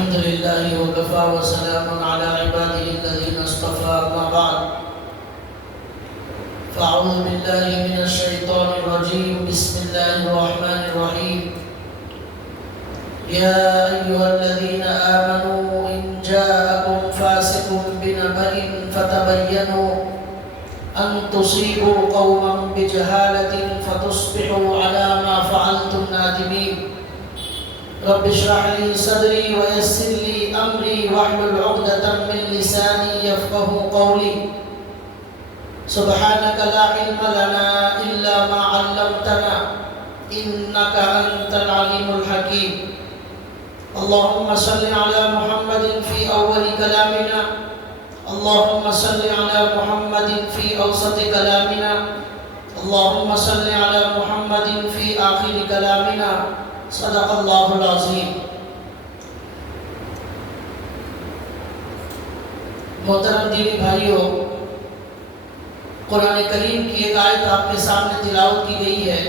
الحمد لله وكفى وسلام على عباده الذين اصطفى أما بعد فأعوذ بالله من الشيطان الرجيم بسم الله الرحمن الرحيم يا أيها الذين آمنوا إن جاءكم فاسق بنبأ فتبينوا أن تصيبوا قوما بجهالة فتصبحوا على ما فعلتم نادمين رب اشرح لي صدري ويسر لي أمري واحلل عقدة من لساني يفقهوا قولي سبحانك لا علم لنا إلا ما علمتنا إنك أنت العليم الحكيم اللهم صل على محمد في أول كلامنا اللهم صل على محمد في أوسط كلامنا اللهم صل على محمد في آخر كلامنا صدق اللہ العظیم۔ محترم دینی بھائیوں، قرآن کریم کی ایک آیت آپ کے سامنے تلاوت کی گئی ہے۔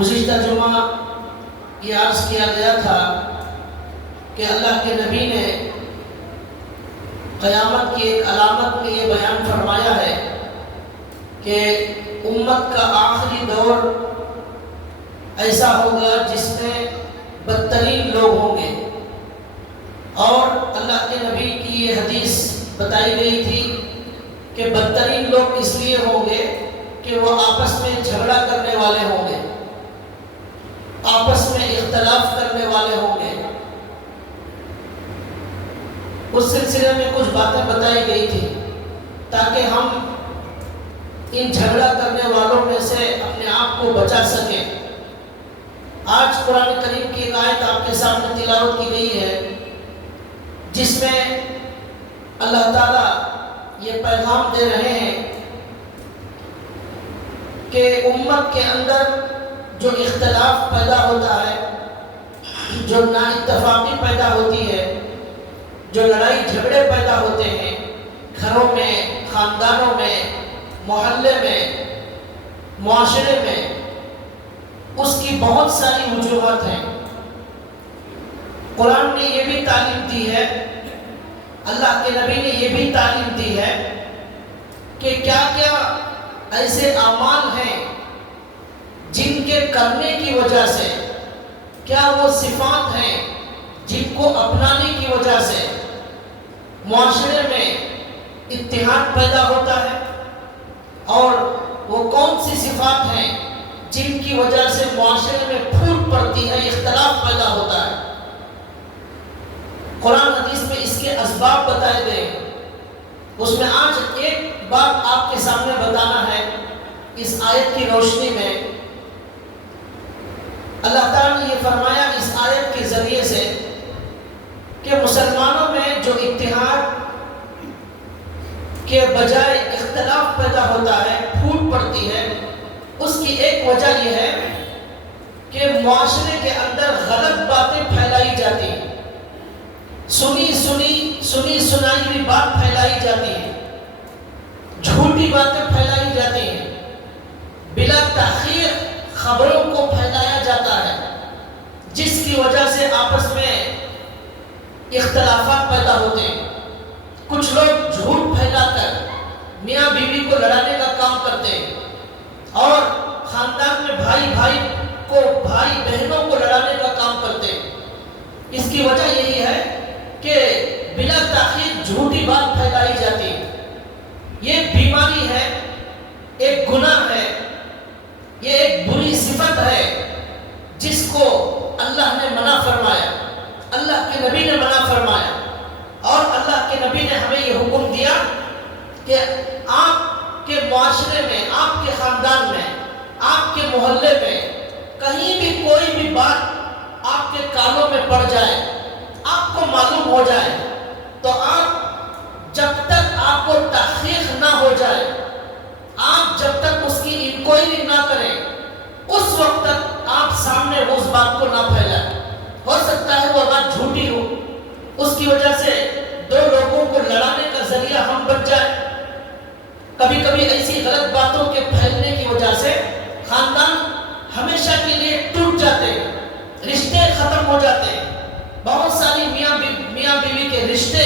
گزشتہ جمعہ یہ عرض کیا گیا تھا کہ اللہ کے نبی نے قیامت کی ایک علامت میں یہ بیان فرمایا ہے کہ امت کا آخری دور ایسا ہوگا جس میں بدترین لوگ ہوں گے، اور اللہ کے نبی کی یہ حدیث بتائی گئی تھی کہ بدترین لوگ اس لیے ہوں گے کہ وہ آپس میں جھگڑا کرنے والے ہوں گے، آپس میں اختلاف کرنے والے ہوں گے۔ اس سلسلے میں کچھ باتیں بتائی گئی تھی تاکہ ہم ان جھگڑا کرنے والوں میں سے اپنے آپ کو بچا سکیں۔ آج قرآن کریم کی ایک آیت آپ کے سامنے تلاوت کی گئی ہے جس میں اللہ تعالیٰ یہ پیغام دے رہے ہیں کہ امت کے اندر جو اختلاف پیدا ہوتا ہے، جو نا اتفاقی پیدا ہوتی ہے، جو لڑائی جھگڑے پیدا ہوتے ہیں گھروں میں، خاندانوں میں، محلے میں، معاشرے میں، اس کی بہت ساری وجوہات ہیں۔ قرآن نے یہ بھی تعلیم دی ہے، اللہ کے نبی نے یہ بھی تعلیم دی ہے کہ کیا کیا ایسے اعمال ہیں جن کے کرنے کی وجہ سے، کیا وہ صفات ہیں جن کو اپنانے کی وجہ سے معاشرے میں اتحاد پیدا ہوتا ہے، اور وہ کون سی صفات ہیں جن کی وجہ سے معاشرے میں پھوٹ پڑتی ہے، اختلاف پیدا ہوتا ہے۔ قرآن حدیث میں اس کے اسباب بتائے گئے، اس میں آج ایک بات آپ کے سامنے بتانا ہے اس آیت کی روشنی میں۔ اللہ تعالیٰ نے یہ فرمایا اس آیت کے ذریعے سے کہ مسلمانوں میں جو اتحاد کے بجائے اختلاف پیدا ہوتا ہے، پھوٹ پڑتی ہے، اس کی ایک وجہ یہ ہے کہ معاشرے کے اندر غلط باتیں پھیلائی جاتی ہیں، سنی سنائی ہوئی بات پھیلائی جاتی ہے، جھوٹی باتیں پھیلائی جاتی ہیں، بلا تاخیر خبروں کو پھیلایا جاتا ہے، جس کی وجہ سے آپس میں اختلافات پیدا ہوتے ہیں۔ کچھ لوگ جھوٹ پھیلا کر میاں بیوی کو لڑانے کا کام کرتے ہیں، اور خاندان میں بھائی بہنوں کو لڑانے کا کام کرتے ہیں۔ اس کی وجہ یہی ہے کہ بلا تاخیر جھوٹی بات پھیلائی جاتی ہے۔ یہ بیماری ہے، ایک گناہ ہے، یہ ایک بری صفت ہے جس کو اللہ نے منع فرمایا، اللہ کے نبی نے منع فرمایا، اور اللہ کے نبی نے ہمیں یہ حکم دیا کہ آپ کے معاشرے میں، آپ کے خاندان میں، آپ کے محلے میں کہیں بھی کوئی بھی بات آپ کے کانوں میں پڑ جائے، آپ کو معلوم ہو جائے، تو آپ جب تک آپ کو تحقیق نہ ہو جائے، آپ جب تک اس کی انکوائری نہ کریں، اس وقت تک آپ سامنے اس بات کو نہ پھیلائیں۔ ہو سکتا ہے وہ بات جھوٹی ہو، اس کی وجہ سے دو لوگوں کو لڑانے کا ذریعہ ہم بن جائیں۔ کبھی کبھی ایسی غلط باتوں کے پھیلنے کی وجہ سے خاندان ہمیشہ کے لیے ٹوٹ جاتے ہیں، ختم ہو جاتے ہیں. بہت ساری میاں بیوی کے رشتے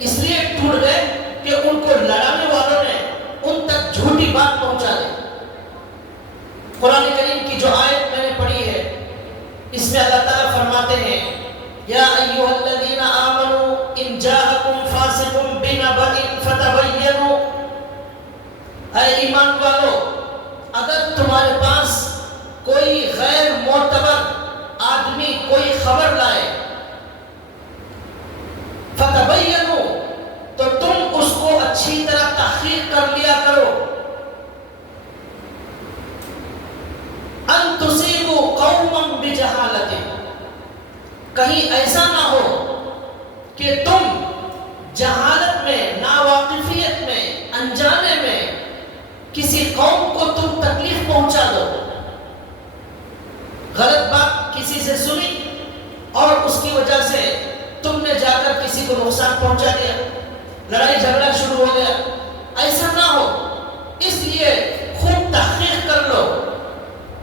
اس لیے ٹوٹ گئے کہ ان کو لڑانے والوں نے ان تک جھوٹی بات پہنچا دی. قرآن کریم کی جو آیت میں نے پڑھی ہے اس میں اللہ تعالیٰ فرماتے ہیں یا ایھا الذین آمنوا ان جاءکم فاسق بنبأ فتبینوا، اے ایمان والو اگر تمہارے پاس کوئی غیر معتبر آدمی کوئی خبر لائے فتبینوا تو تم اس کو اچھی طرح تحقیق کر لیا کرو. ان تصیبوا قوما بجہالۃ، کہیں ایسا نہ ہو کہ تم جہالت میں، ناواقفیت میں، انجانے میں کسی قوم کو تم تکلیف پہنچا دو. غلط بات کسی سے سنی اور اس کی وجہ سے تم نے جا کر کسی کو نقصان پہنچا دیا، لڑائی جھگڑا شروع ہو گیا. ایسا نہ ہو اس لیے خوب تحقیق کر لو.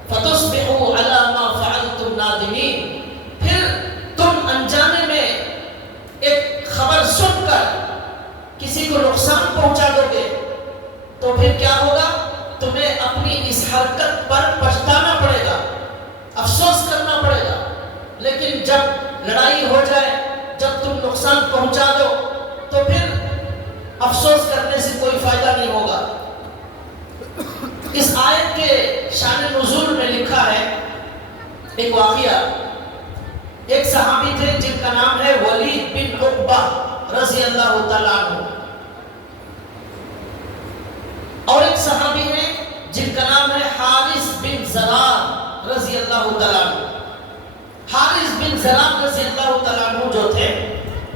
فتصبحوا علی ما فعلتم نادمین، پھر تم انجانے میں ایک خبر سن کر کسی کو نقصان پہنچا دو گے تو پھر کیا ہوگا؟ تمہیں اپنی اس حرکت پر پچھتانا پڑے گا، افسوس کرنا پڑے گا. لیکن جب لڑائی ہو جائے، جب تم نقصان پہنچا دو تو پھر افسوس کرنے سے کوئی فائدہ نہیں ہوگا. اس آیت کے شان نزول میں لکھا ہے ایک واقعہ. ایک صحابی تھے جن کا نام ہے ولید بن عقبہ رضی اللہ تعالیٰ عنہ، اور ایک صحابی ہیں جن کا نام ہے حارث بن زرار رضی اللہ تعالیٰ عنہ. حارث بن زرار رضی اللہ تعالیٰ عنہ جو تھے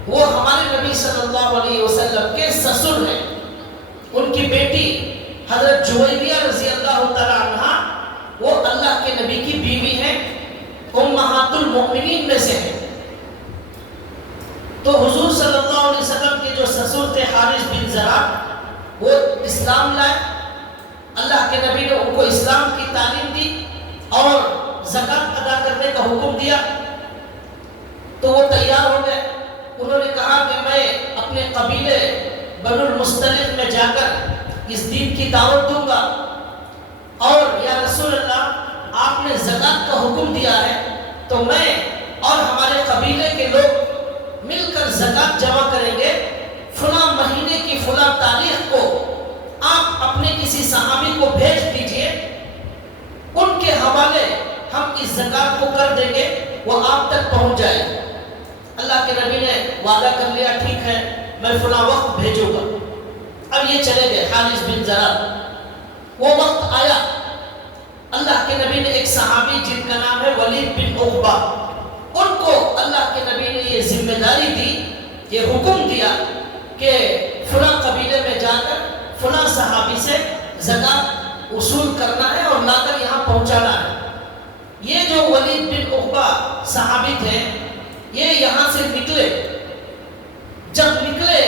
وہ ہمارے نبی صلی اللہ علیہ وسلم کے سسر ہیں. ان کی بیٹی حضرت جویریہ رضی اللہ تعالیٰ عنہ وہ اللہ کے نبی کی بیوی ہیں، امہات المؤمنین میں سے ہیں. تو حضور صلی اللہ علیہ وسلم کے جو سسر تھے حارث بن زرار وہ اسلام لائے. اللہ کے نبی نے ان کو اسلام کی تعلیم دی اور زکوٰۃ ادا کرنے کا حکم دیا. تو وہ تیار ہو گئے. انہوں نے کہا کہ میں اپنے قبیلے بنو المستلق میں جا کر اس دین کی دعوت دوں گا، اور یا رسول اللہ آپ نے زکوٰۃ کا حکم دیا ہے تو میں اور ہمارے قبیلے کے لوگ مل کر زکوٰۃ جمع کریں گے. فلاں مہینے کی فلاں تاریخ کو آپ اپنے کسی صحابی کو بھیج دیجئے، ان کے حوالے ہم اس زکوٰۃ کو کر دیں گے، وہ آپ تک پہنچ جائے. اللہ کے نبی نے وعدہ کر لیا ٹھیک ہے میں فلاں وقت بھیجوں گا. اب یہ چلے گئے حارث بن زرار. وہ وقت آیا، اللہ کے نبی نے ایک صحابی جن کا نام ہے ولید بن عقبہ، ان کو اللہ کے نبی نے یہ ذمہ داری دی، یہ حکم دیا کہ فلاں قبیلے میں جا کر فلاں صحابی سے زکوٰۃ وصول کرنا ہے اور لا کر یہاں پہنچانا ہے. یہ جو ولید بن عقبہ صحابی تھے یہ یہاں سے نکلے. جب نکلے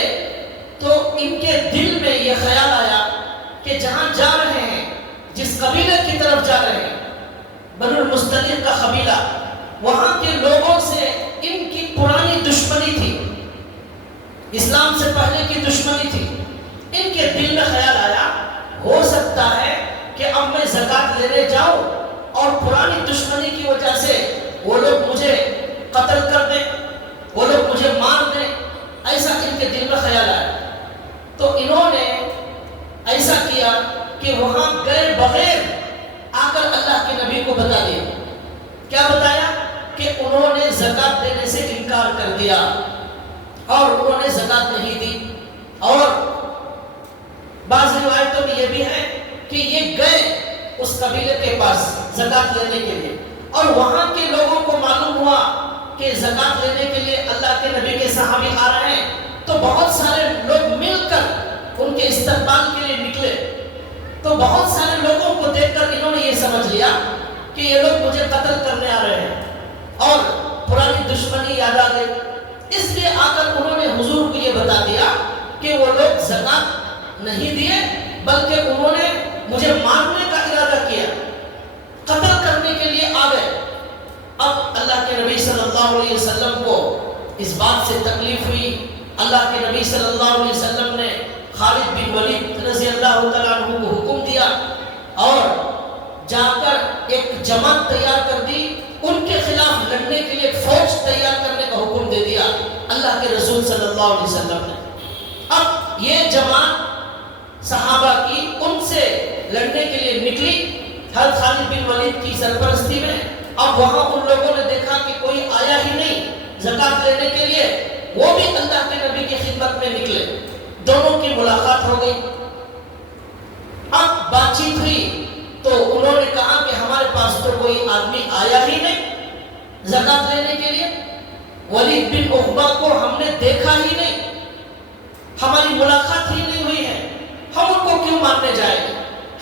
تو ان کے دل میں یہ خیال آیا کہ جہاں جا رہے ہیں، جس قبیلے کی طرف جا رہے ہیں، بنو المستلق کا قبیلہ، وہاں کے لوگوں سے ان کی پرانی دشمنی تھی، اسلام سے پہلے کی دشمنی تھی. ان کے دل میں خیال آیا ہو سکتا ہے کہ اب میں زکوٰۃ لینے جاؤں اور پرانی دشمنی کی وجہ سے وہ لوگ مجھے قتل کر دیں، وہ لوگ مجھے مار دیں. ایسا ان کے دل میں خیال آیا. تو انہوں نے ایسا کیا کہ وہاں گئے بغیر آ کر اللہ کے نبی کو بتا دیا. کیا بتایا؟ کہ انہوں نے زکوٰۃ دینے سے انکار کر دیا اور انہوں نے زکوٰۃ نہیں دی. اور بعض روایتوں میں یہ بھی ہے کہ یہ گئے اس قبیلے کے پاس زکوٰۃ لینے کے لیے، اور وہاں کے لوگوں کو معلوم ہوا کہ زکوٰۃ لینے کے لیے اللہ کے نبی کے صحابی آ رہے ہیں. تو بہت سارے لوگ مل کر ان کے استقبال کے لیے نکلے. تو بہت سارے لوگوں کو دیکھ کر انہوں نے یہ سمجھ لیا کہ یہ لوگ مجھے قتل کرنے آ رہے ہیں اور پرانی دشمنی یاد آ گئی. اس لیے آ کر انہوں نے حضور کو یہ بتا دیا کہ وہ لوگ زکوٰۃ نہیں دیے بلکہ انہوں نے مجھے مارنے کا ارادہ کیا، قتل کرنے کے لیے آ گئے. اب اللہ کے نبی صلی اللہ علیہ وسلم کو اس بات سے تکلیف ہوئی. اللہ کے نبی صلی اللہ علیہ وسلم نے خالد بن ولید رضی اللہ تعالیٰ عنہ کو حکم دیا اور جا کر ایک جماعت تیار کر دی. ان کے خلاف لڑنے کے لیے ایک فوج تیار کرنے کا حکم دے دیا اللہ کے رسول صلی اللہ علیہ وسلم نے. اب یہ جماعت صحابہ کی ان سے لڑنے کے لیے نکلی حضرت خالد بن ولید کی سرپرستی میں. اب وہاں ان لوگوں نے دیکھا کہ کوئی آیا ہی نہیں زکات لینے کے لیے. وہ بھی اللہ کے نبی کی خدمت میں نکلے. دونوں کی ملاقات ہو گئی. اب بات چیت ہوئی تو انہوں نے کہا کہ ہمارے پاس تو کوئی آدمی آیا ہی نہیں زکات لینے کے لیے. ولید بن عقبہ کو ہم نے دیکھا ہی نہیں, ہماری ملاقات ہی نہیں ہوئی ہے, ہم ان کو کیوں ماننے جائیں گے؟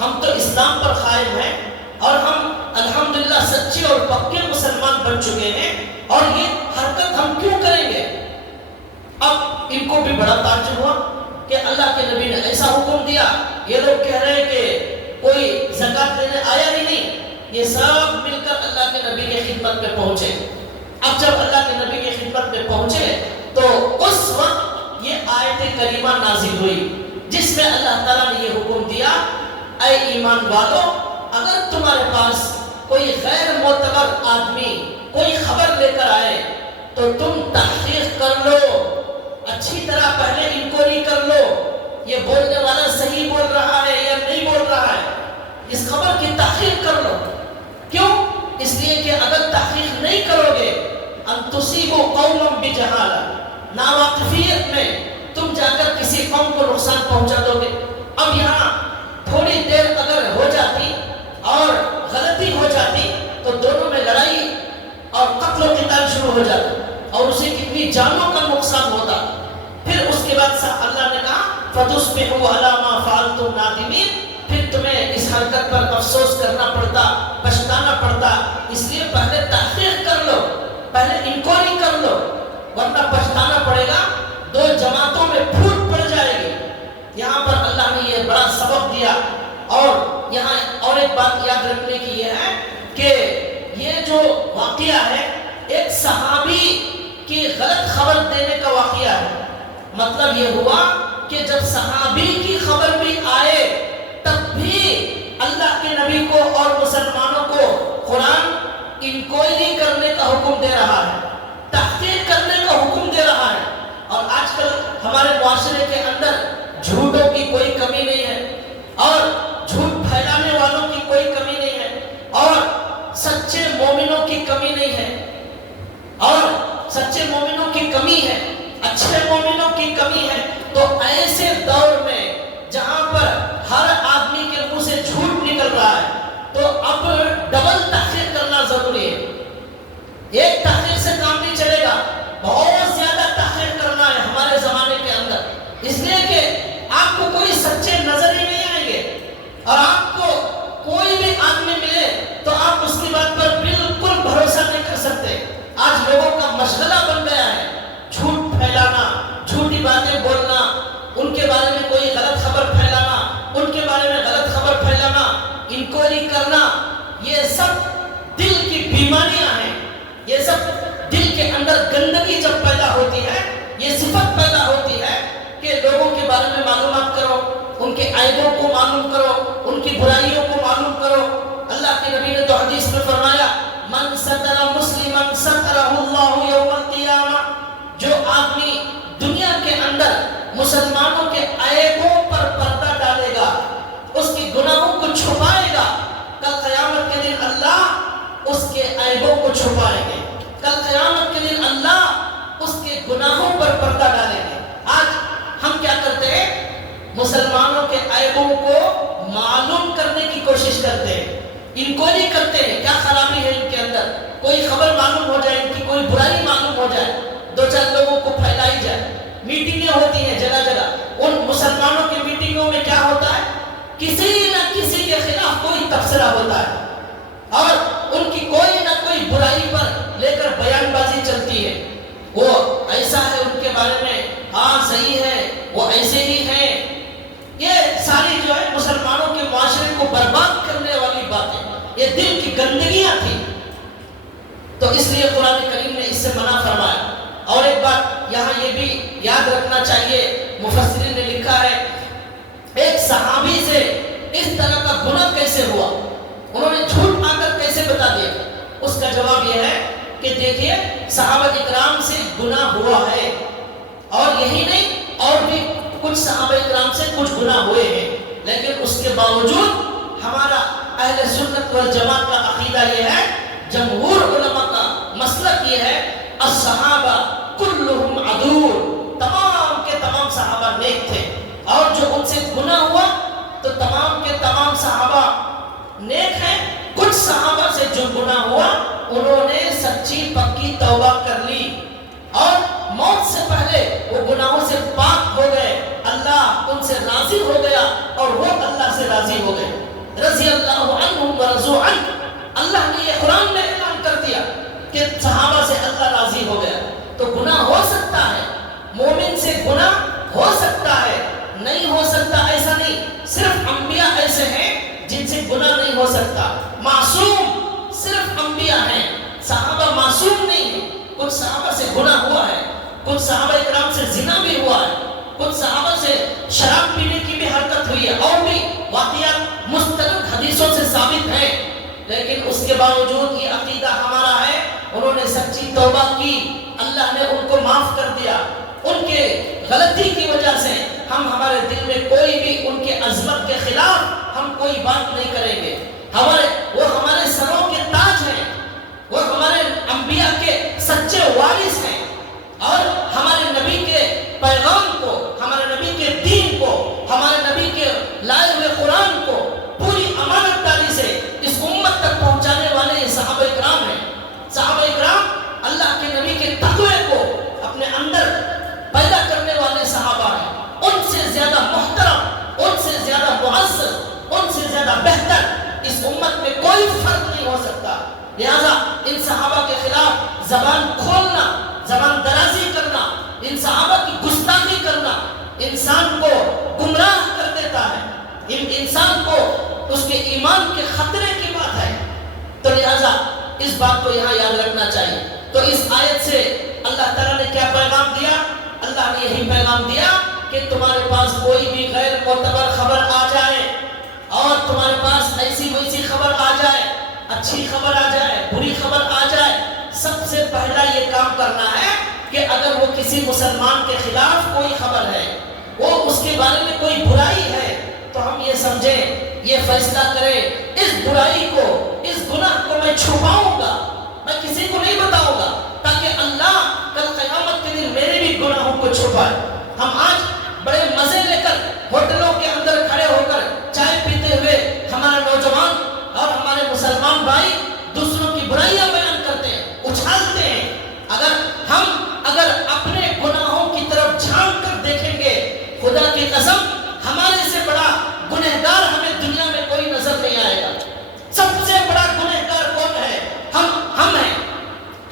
ہم تو اسلام پر قائم ہیں اور ہم الحمدللہ سچے اور پکے مسلمان بن چکے ہیں, اور یہ حرکت ہم کیوں کریں گے؟ اب ان کو بھی بڑا تعجب ہوا کہ اللہ کے نبی نے ایسا حکم دیا, یہ لوگ کہہ رہے ہیں کہ کوئی زکات لینے آیا ہی نہیں. یہ سب مل کر اللہ کے نبی کی خدمت میں پہنچے. اب جب اللہ کے نبی کی خدمت میں پہنچے تو اس وقت یہ آیت کریمہ نازل ہوئی جس میں اللہ تعالیٰ نے یہ حکم دیا, اے ایمان والو, اگر تمہارے پاس کوئی غیر معتبر آدمی کوئی خبر لے کر آئے تو تم تحقیق کر لو, اچھی طرح پہلے انکوائری کر لو, یہ بولنے والا صحیح بول رہا ہے یا نہیں بول رہا ہے, اس خبر کی تحقیق کر لو. کیوں؟ اس لیے کہ اگر تحقیق نہیں کرو گے ان تصیبوا قوما بجہالہ, ناواقفیت میں تم جا کر کسی قوم کو نقصان پہنچا دو گے. اب یہاں تھوڑی دیر اگر ہو جاتی اور غلطی ہو جاتی تو دونوں میں لڑائی اور قتل و قتال شروع ہو جاتا اور اسے کتنی جانوں کا نقصان ہوتا. پھر اس کے بعد اللہ نے کہا فَتُصْبِحُوا عَلَىٰ مَا فَعَلْتُمْ نَادِمِينَ, پھر تمہیں اس حرکت پر افسوس کرنا پڑتا, پچھتانا پڑتا. اس لیے پہلے تحقیق کر لو, پہلے انکوائری کر لو, ورنہ پچھتانا پڑے گا, دو جماعتوں میں پھوٹ پڑ جائے گی. یہاں پر اللہ نے یہ بڑا سبق دیا. اور یہاں اور ایک بات یاد رکھنے کی یہ ہے کہ یہ جو واقعہ ہے ایک صحابی کی غلط خبر دینے کا واقعہ ہے. مطلب یہ ہوا کہ جب صحابی کی خبر بھی آئے تب بھی اللہ کے نبی کو اور مسلمانوں کو قرآن انکوائری کرنے کا حکم دے رہا ہے, تحقیق کرنے کا حکم دے رہا ہے. اور آج کل ہمارے معاشرے کے اندر جھوٹوں کی کوئی کمی نہیں ہے اور جھوٹ پھیلانے والوں کی کوئی کمی نہیں ہے اور سچے مومنوں کی کمی نہیں ہے, اور سچے مومنوں کی کمی ہے, اچھے مومنوں کی کمی ہے. تو ایسے دور میں جہاں پر ہر آدمی کے منہ سے جھوٹ نکل رہا ہے تو اب ڈبل تحقیق کرنا ضروری ہے. ایک تحقیق سے کام نہیں چلے گا, بہت زیادہ تحقیق کرنا ہے ہمارے زمانے کے اندر. اس لیے کہ آپ کو کوئی سچے نظر ہی نہیں آئیں گے, اور آپ کو کوئی بھی آدمی ملے تو آپ اس کی بات پر بالکل بھروسہ نہیں کر سکتے. آج لوگوں کا مشغلہ بن گیا ہے جھوٹ پھیلانا, جھوٹی باتیں بولنا, ان کے بارے میں کوئی غلط خبر پھیلانا, ان کے بارے میں غلط خبر پھیلانا, انکوائری کرنا. یہ سب دل کی بیماریاں ہیں. یہ سب دل کے اندر گندگی جب پیدا ہوتی ہے, یہ صفت پیدا ہوتی ہے کہ لوگوں کے بارے میں معلومات کرو, ان کے عیبوں کو معلوم کرو, ان کی برائیوں کو معلوم کرو. اللہ کے نبی نے تو حدیث میں فرمایا من ستر مسلما سترہ اللہ یوم القیامہ, جو آدمی دنیا کے اندر مسلمانوں کے عیبوں پر پردہ ڈالے گا, اس کے گناہوں کو چھپائے گا, کل قیامت کے دن اللہ اس کے عیبوں کو چھپائیں گے. کل قیامت کے دن اللہ اس کے گناہوں پر پردہ ڈالیں گے. آج ہم کیا کرتے ہیں, مسلمانوں کے عیبوں کو معلوم کرنے کی کوشش کرتے ہیں, انکوائری کرتے ہیں کیا خرابی ہے ان کے اندر, کوئی خبر معلوم ہو جائے, ان کی کوئی برائی معلوم ہو جائے, دو چار لوگوں کو پھیلائی جائے. میٹنگیں ہوتی ہیں جگہ جگہ, ان مسلمانوں کی میٹنگوں میں کیا ہوتا ہے, کسی نہ کسی کے خلاف کوئی تبصرہ ہوتا ہے اور ان کی کوئی نہ کوئی برائی پر لے کر بیان بازی چلتی ہے. وہ ایسا ہے ان کے بارے میں, ہاں صحیح ہے, وہ ایسے ہی ہیں. یہ ساری جو ہے مسلمانوں کے معاشرے کو برباد کرنے والی باتیں, یہ دل کی گندگیاں تھیں. تو اس لیے قرآن کریم نے اس سے منع فرمایا. اور ایک بات یہاں یہ بھی یاد رکھنا چاہیے، مفسرین نے لکھا ہے ایک صحابی سے اس طرح کا گناہ کیسے ہوا، انہوں نے جھوٹ آ کر کیسے بتا دیا. اس کا جواب یہ ہے کہ دیکھیے صحابہ اکرام سے گناہ ہوا ہے، اور یہی نہیں اور بھی کچھ صحابہ اکرام سے کچھ گناہ ہوئے ہیں، لیکن اس کے باوجود ہمارا اہل سنت والجماعت کا عقیدہ یہ ہے، جمہور علماء کا مسلک یہ ہے الصحابہ کلہم عدول، تمام کے تمام صحابہ نیک تھے، اور جو ان سے گناہ ہوا تو تمام کے تمام صحابہ نیک ہیں. کچھ صحابہ سے جو گناہ ہوا انہوں نے سچی پکی توبہ کر لی اور موت سے پہلے وہ گناہوں سے پاک ہو گئے، اللہ ان سے راضی ہو گیا اور وہ اللہ سے راضی ہو گئے. رضی اللہ عنہم ورضوا عنہ، اللہ نے یہ قرآن میں اعلان کر دیا کہ صحابہ سے اللہ راضی ہو گیا. تو گناہ ہو سکتا ہے، مومن سے گناہ ہو سکتا ہے، نہیں ہو سکتا ایسا نہیں. صرف انبیاء ایسے ہیں جن سے گناہ نہیں ہو سکتا. معصوم صرف انبیاء ہیں، صحابہ معصوم نہیں ہیں. کچھ صحابہ سے گناہ ہوا ہے، کچھ صحابہ اکرام سے زنا بھی ہوا ہے، کچھ صحابہ سے شراب پینے کی بھی حرکت ہوئی ہے، اور بھی واقعات مستند حدیثوں سے ثابت ہیں. لیکن اس کے باوجود یہ عقیدہ ہمارا ہے انہوں نے سچی توبہ کی، اللہ نے ان کو معاف کر دیا. ان کے غلطی کی وجہ سے ہم ہمارے دل میں کوئی بھی ان کے عظمت کے خلاف ہم کوئی بات نہیں کریں گے. وہ ہمارے سروں کے تاج ہیں، وہ ہمارے انبیاء کے سچے وارث ہیں، اور ہمارے نبی کے پیغام کو، ہمارے نبی کے دین کو، ہمارے نبی کے لائے ہوئے قرآن کو پوری امانت داری سے اس امت تک پہنچانے والے صحابہ اکرام ہیں. صحابہ اکرام اللہ کے نبی کے تقوی کو اپنے اندر پیدا کرنے والے صحابہ ہیں. ان سے زیادہ محترم، ان سے زیادہ معزز، ان سے زیادہ بہتر اس امت میں کوئی فرق نہیں ہو سکتا. لہذا ان صحابہ کے خلاف زبان کھولنا، زبان درازی کرنا، ان صحابہ کی گستاخی کرنا انسان کو گمراہ کر دیتا ہے، انسان کو اس کے ایمان کے خطرے کی بات ہے. تو لہذا اس بات کو یہاں یاد رکھنا چاہیے. تو اس آیت سے اللہ تعالیٰ نے کیا پیغام دیا؟ اللہ نے یہی پیغام دیا کہ تمہارے پاس کوئی بھی غیر معتبر خبر آ جائے، اور تمہارے پاس ایسی ویسی خبر آ جائے، اچھی خبر آ جائے، بری خبر آ جائے، سب سے پہلا یہ کام کرنا ہے کہ اگر وہ کسی مسلمان کے خلاف کوئی خبر ہے، وہ اس کے بارے میں کوئی برائی ہے، تو ہم یہ سمجھیں، یہ فیصلہ کریں اس برائی کو، اس گناہ کو میں چھپاؤں گا، میں کسی کو نہیں بتاؤں گا، تاکہ اللہ کل قیامت کے دن میرے بھی گناہوں کو چھپائے. ہم آج بڑے مزے لے کر ہوٹلوں کے اندر کھڑے ہو کر چائے پیتے ہوئے ہمارے نوجوان اور ہمارے مسلمان بھائی دوسروں کی برائیاں بیان کرتے ہیں، اچھالتے ہیں. اگر اپنے گناہوں کی طرف جھانک کر دیکھیں گے، خدا کی قسم ہمارے سے بڑا گنہگار ہمیں دنیا میں کوئی نظر نہیں آئے گا. سب سے بڑا گنہگار کون ہے؟ ہم ہیں.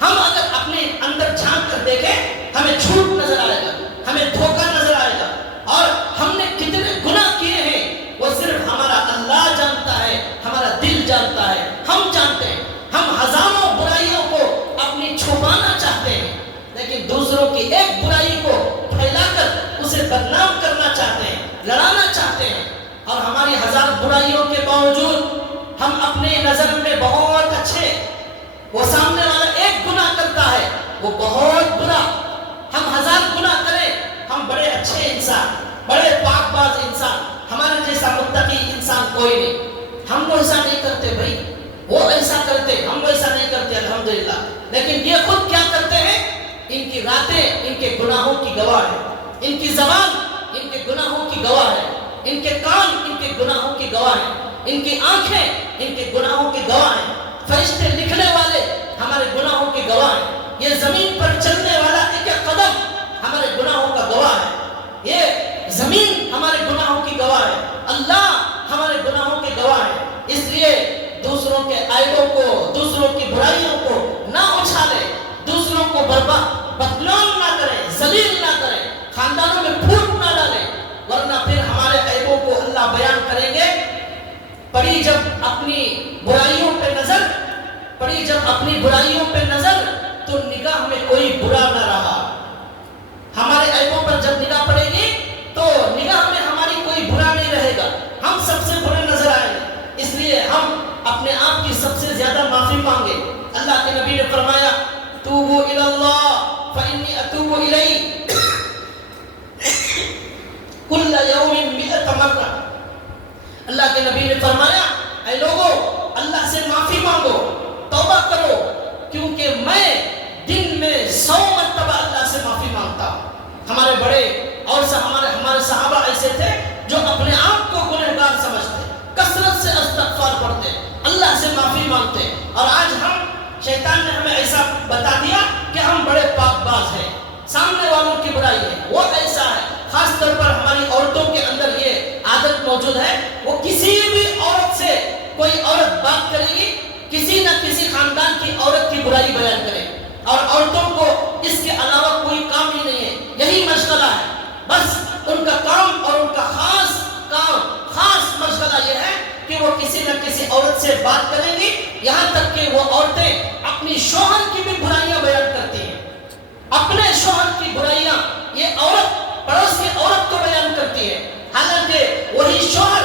ہم اگر اپنے اندر جھانک کر دیکھیں ہمیں جھوٹ نظر آئے گا، ہمیں دھوکہ نظر آئے گا، اور ہم نے کتنے گناہ کیے ہیں وہ صرف ہمارا اللہ جانتا ہے، ہمارا دل جانتا ہے، ہم جانتے ہیں. ہم ہزاروں برائیوں کو اپنی چھپانا چاہتے ہیں، لیکن دوسروں کی ایک برائی کو پھیلا کر اسے بدنام کرنا چاہتے ہیں، لڑانا چاہتے ہیں. اور ہماری ہزار برائیوں کے باوجود ہم اپنے نظر میں بہت اچھے، وہ سامنے والا ایک گناہ کرتا ہے وہ بہت برا، ہم ہزار گناہ کریں ہم بڑے اچھے انسان، بڑے پاک باز انسان، ہمارے جیسا متقی انسان کوئی نہیں. ہم تو ایسا نہیں کرتے بھائی، وہ ایسا کرتے، ہم ویسا نہیں کرتے الحمدللہ. لیکن یہ خود کیا کرتے ہیں؟ ان کی راتیں ان کے گناہوں کی گواہ ہے، ان کی زبان ان کے گناہوں کی گواہ ہے، ان کے کان ان کے گناہوں کی گواہ ہے، ان کی آنکھیں ان کے گناہوں کی گواہ ہیں، فرشتے لکھنے والے ہمارے گناہوں کے گواہ ہیں، یہ زمین پر چلنے والا ایک ایک قدم ہمارے گناہوں کا گواہ ہے، یہ زمین ہمارے گناہوں کی گواہ ہے، اللہ ہمارے گناہوں کے گواہ ہے. اس لیے دوسروں کے عیبوں کو، دوسروں کی برائیوں کو نہ اچھالے، دوسروں کو بدنام نہ کریں، ذلیل نہ کریں، خاندانوں میں پھوٹ نہ ڈالیں، ورنہ پھر ہمارے عیبوں کو اللہ بیان کریں گے. پڑی جب اپنی برائیوں پہ نظر، پڑی جب جب اپنی برائیوں پہ نظر تو نگاہ میں کوئی برا نہ رہا. ہمارے عیبوں پر جب نگاہ پڑے گی تو نگاہ میں ہماری کوئی برا نہیں رہے گا, ہم سب سے برے نظر آئیں گے. اس لیے ہم اپنے آپ کی سب سے زیادہ معافی مانگے. اللہ کے نبی نے فرمایا توبوا الی اللہ فانی اتوب الیہ کل یوم 100 مرہ. اللہ کے نبی نے فرمایا اے لوگو اللہ سے معافی مانگو, توبہ کرو, کیونکہ میں دن میں 100 مرتبہ اللہ سے معافی مانگتا ہوں. ہمارے بڑے اور ہمارے صحابہ ایسے تھے جو اپنے آپ کو گنہگار سمجھتے, کثرت سے استغفار پڑھتے, اللہ سے معافی مانگتے. اور آج ہم شیطان نے ہمیں ایسا بتا دیا کہ ہم بڑے پاک باز ہیں, سامنے والوں کی برائی ہے وہ ایسا ہے. خاص طور پر ہماری عورتوں کے اندر یہ عادت موجود ہے, وہ کسی بھی عورت سے کوئی عورت بات کرے گی کسی نہ کسی خاندان کی عورت کی برائی بیان کرے, اور عورتوں کو اس کے علاوہ کوئی کام ہی نہیں ہے, یہی مشغلہ ہے. بس ان کا کام اور ان کا خاص مشغلہ یہ ہے کہ وہ کسی نہ کسی عورت سے بات کریں گی, یہاں تک کہ وہ عورتیں اپنی شوہر کی بھی برائیاں بیان کرتی ہیں. اپنے شوہر کی برائیاں یہ عورت پڑوس کی عورت کو بیان کرتی ہے, حالانکہ وہی شوہر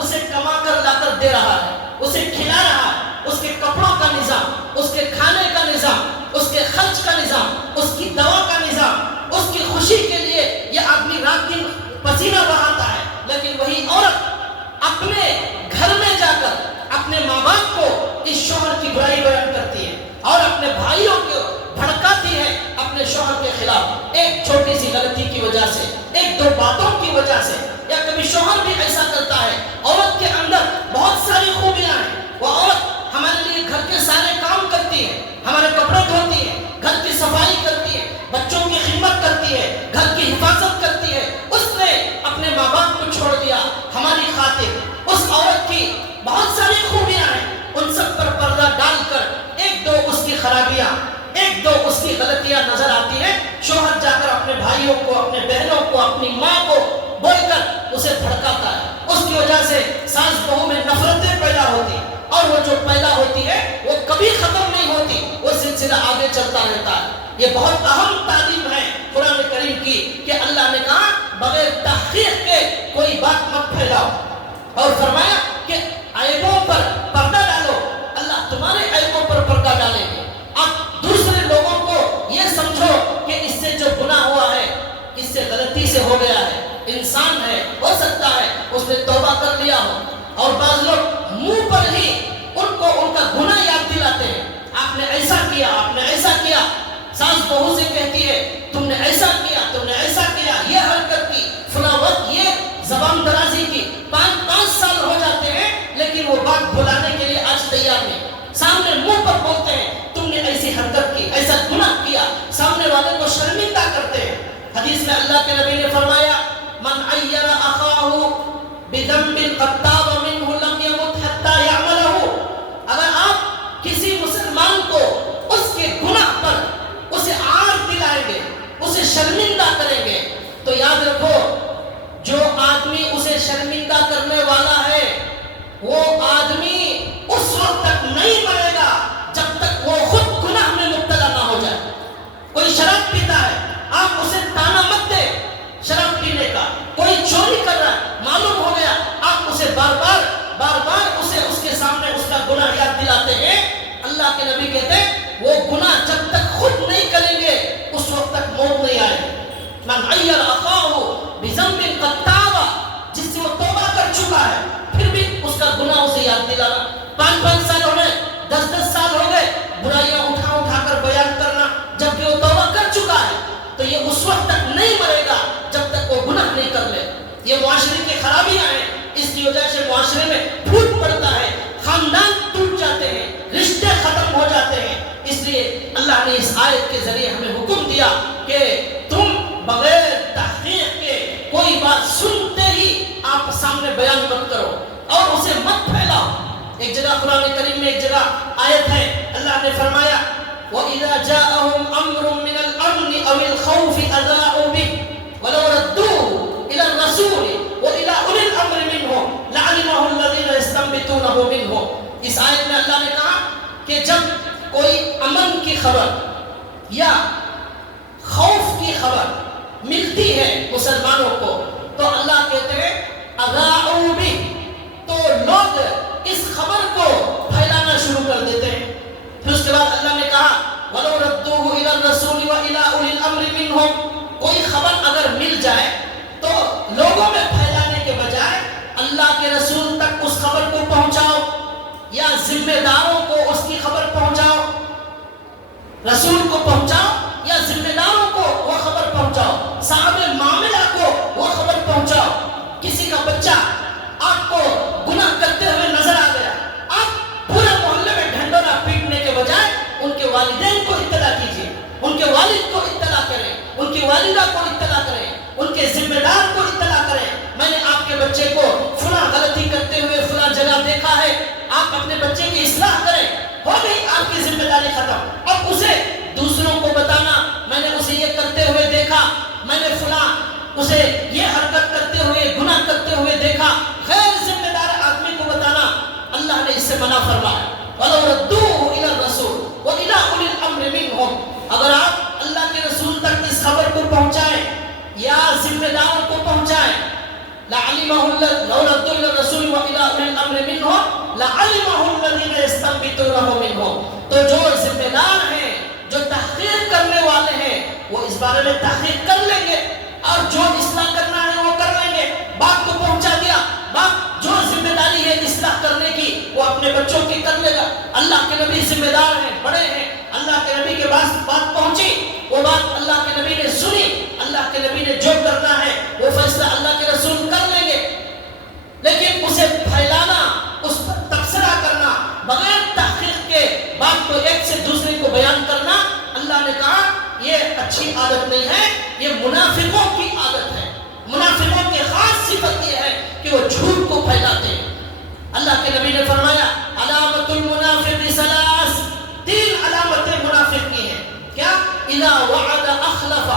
اسے کما کر لا کر دے رہا ہے, اسے کھلا رہا ہے. اس کے کپڑوں کا نظام, اس کے کھانے کا نظام, اس کے خرچ کا نظام, اس کی دوا کا نظام, اس کی خوشی کے لیے یہ آدمی رات دن پسینہ بہاتا ہے. لیکن وہی عورت اپنے گھر میں جا کر اپنے ماں باپ کو اس شوہر کی برائی بیان کرتی ہے اور اپنے بھائیوں کو بھڑکاتی ہے اپنے شوہر کے خلاف, ایک چھوٹی سی غلطی کی وجہ سے, ایک دو باتوں کی وجہ سے. یا کبھی شوہر بھی ایسا کرتا ہے. عورت کے اندر بہت ساری خوبیاں ہیں, وہ عورت ہمارے لیے گھر کے سارے کام کرتی ہے, ہمارے کپڑے دھوتی ہے, گھر کی صفائی کرتی ہے, بچوں کی خدمت کرتی ہے, گھر کی حفاظت کرتی ہے. اس نے اپنے ماں باپ کو چھوڑ دیا ہماری خاطر. اس عورت کی بہت ساری خوبیاں ہیں, ان سب پر پردہ ڈال کر ایک دو اس کی خرابیاں, ایک دو اس کی غلطیاں نظر آتی ہیں. شوہر جا کر اپنے بھائیوں کو, اپنے بہنوں کو, اپنی ماں کو بول کر اسے بھڑکاتا ہے. اس کی وجہ سے ساس بہو میں نفرتیں پیدا ہوتی, اور وہ جو پیدا ہوتی ہے وہ کبھی ختم نہیں ہوتی, وہ سلسلہ آگے چلتا رہتا ہے. یہ بہت اہم تعلیم ہے قرآن کریم کی کہ اللہ نے کہا بغیر تحقیق کے کوئی بات مت پھیلاؤ, اور فرمایا کہ عیبوں پر پردہ ڈالو, اللہ تمہارے عیبوں پر پردہ ڈالیں گے. اب دوسرے لوگوں کو یہ سمجھو کہ اس سے جو گناہ ہوا ہے اس سے غلطی سے ہو گیا ہے, انسان ہے, ہو سکتا ہے اس نے توبہ کر لیا ہو. اور بعض لوگ منہ پر ہی ان کو ان کا گناہ یاد دلاتے ہیں, آپ نے ایسا کیا, آپ نے ایسا کیا. ساس بہو سے کہتی ہے تم نے ایسا کیا, تم نے ایسا کیا, یہ حرکت کی, فلاں وقت یہ زبان درازی کی. 5 سال ہو جاتے ہیں لیکن وہ بات بھلانے کے لیے آج تیار نہیں. سامنے منہ پر بولتے ہیں تم نے ایسی حرکت کی, ایسا گناہ کیا, سامنے والے کو شرمندہ کرتے ہیں. حدیث میں اللہ کے نبی نے فرمایا من عیر اخاہ بذنب قد تاب منہ لم یمت حتی یعملہ. اگر آپ کسی مسلمان کو اس کے گناہ پر اسے عار دلائیں گے, اسے شرمندہ کریں گے, تو یاد رکھو جو آدمی اسے شرمندہ کرنے والا ہے وہ آدمی اس وقت تک نہیں مرے گا جب تک وہ خود گناہ میں مبتلا نہ ہو جائے. کوئی شراب پیتا ہے, آپ اسے تانا مت دے شراب پینے کا. کوئی چوری کر رہا ہے, معلوم ہو گیا, آپ اسے بار بار اسے اس کے سامنے اس کا گناہ یاد دلاتے ہیں. اللہ کے نبی کہتے ہیں وہ گناہ جب تک خود نہیں کریں گے اس وقت تک موت نہیں آئے. من عیر اخاہ بذنب قد تاب, جس سے وہ توبہ کر چکا ہے پھر بھی اس کا گناہ اسے یاد دلانا. 5 سال ہو گئے, 10 سال ہو گئے, برائیاں اٹھا کر بیان کرنا, جبکہ وہ توبہ کر چکا ہے تو یہ اس وقت تک نہیں مرے گا جب تک وہ گناہ نہیں کر لے. یہ معاشرے کی خرابیاں ہیں, اس کی وجہ سے معاشرے میں پھوٹ پڑتا ہے, خاندان ٹوٹ جاتے ہیں, رشتے ختم ہو جاتے ہیں. اس لیے اللہ نے اس آیت کے ذریعے ہمیں حکم دیا کہ تم بغیر تحقیق کے کوئی بات سنتے ہی آپ سامنے بیان مت کرو اور اسے مت پھیلاؤ. ایک جگہ قرآن کریم میں ایک جگہ آیت ہے, اللہ نے فرمایا وَإِذَا جَاءَهُمْ أَمْرٌ مِّنَ الْأَمْنِ أَوِ الْخَوْفِ أَذَاعُوا بِهِ وَلَوْ رَدُّوهُ إِلَى الرَّسُولِ وَإِلَى أُولِي الْأَمْرِ مِنْهُمْ لَعَلِمَهُ الَّذِينَ يَسْتَنبِطُونَهُ مِنْهُمْ. اس آیت میں اللہ نے کہا کہ جب کوئی خبر یا خوف کی خبر ملتی ہے مسلمانوں کو تو اللہ کہتے ہیں اذاعوا بہ، تو لوگ اس خبر کو پھیلانا شروع کر دیتے ہیں. پھر اس کے بعد اللہ نے کہا وَلَوْ رَدُّوهُ إِلَى الرَّسُولِ وَإِلَى أُولِي الْأَمْرِ مِنْهُمْ، کوئی خبر اگر مل جائے تو لوگوں میں پھیلانے کے بجائے اللہ کے رسول تک اس خبر کو پہنچاؤ یا ذمہ داروں کو اس کی خبر پہنچاؤ. رسول کو پہنچاؤ یا ذمہ داروں کو وہ خبر پہنچاؤ، صاحب معاملہ کو وہ خبر پہنچاؤ. کسی کا بچہ آپ کو گناہ کرتے ہوئے نظر آ گیا، آپ پورے محلے میں ڈھنڈورا پیٹنے کے بجائے ان کے والدین کو اطلاع کیجیے، ان کے والد کو اطلاع کریں، ان کی والدہ کو اطلاع کریں، ان کے ذمہ دار کو اطلاع کریں. میں نے آپ کے بچے کو فلاں غلطی کرتے ہوئے فلاں جگہ دیکھا ہے، آپ اپنے بچے کی اصلاح کریں. ہو گئی آپ کی ذمہ داری ختم. اب اسے دوسروں کو بتانا میں نے اسے یہ کرتے ہوئے دیکھا، میں نے فلاں اسے یہ حرکت کرتے ہوئے گناہ کرتے ہوئے دیکھا، غیر ذمہ دار آدمی کو بتانا اللہ نے اس سے منع فرمایا. وَلَوْ رَدُّوهُ إِلَى الرَّسُولِ وَإِلَى أُولِي الْأَمْرِ مِنْهُمْ، اگر آپ اللہ کے رسول تک اس خبر کو پہنچائیں یا ذمہ داروں کو پہنچائیں، لَعَلِمَهُ لَوْ رَدُّوهُ إِلَى الرَّسُولِ وَإِلَى أُولِي الْأَمْرِ مِنْهُمْ لَعَلِمَهُ الَّذِينَ يَسْتَنبِطُونَهُ مِنْهُمْ، تو جو ذمہ دار ہیں، جو تحقیق کرنے والے ہیں، وہ اس بارے میں تحقیق کر لیں گے اور جو اصلاح کرنا ہے وہ کر لیں گے. بات کو پہنچا دیا، بات جو ذمہ داری ہے اصلاح کرنے کی وہ اپنے بچوں کی کر لے گا. اللہ کے نبی ذمہ دار ہیں، بڑے ہیں، اللہ کے نبی کے پاس بات پہنچی، وہ بات اللہ کے نبی نے سنی، اللہ کے نبی نے جو کرنا ہے وہ فیصلہ اللہ کے رسول کر لیں گے. لیکن اسے پھیلانا، اس پر تبصرہ کرنا، بغیر تحقیق کے بات کو ایک سے دوسرے کو بیان کرنا، اللہ نے کہا یہ اچھی عادت نہیں ہے، یہ منافقوں کی عادت ہے. منافقوں کی خاص صفت یہ ہے کہ وہ جھوٹ کو پھیلاتے ہیں. اللہ کے نبی نے فرمایا علامت المنافق ثلاث، 3 علامتیں منافق کی ہیں. کیا؟ اذا وعد اخلف،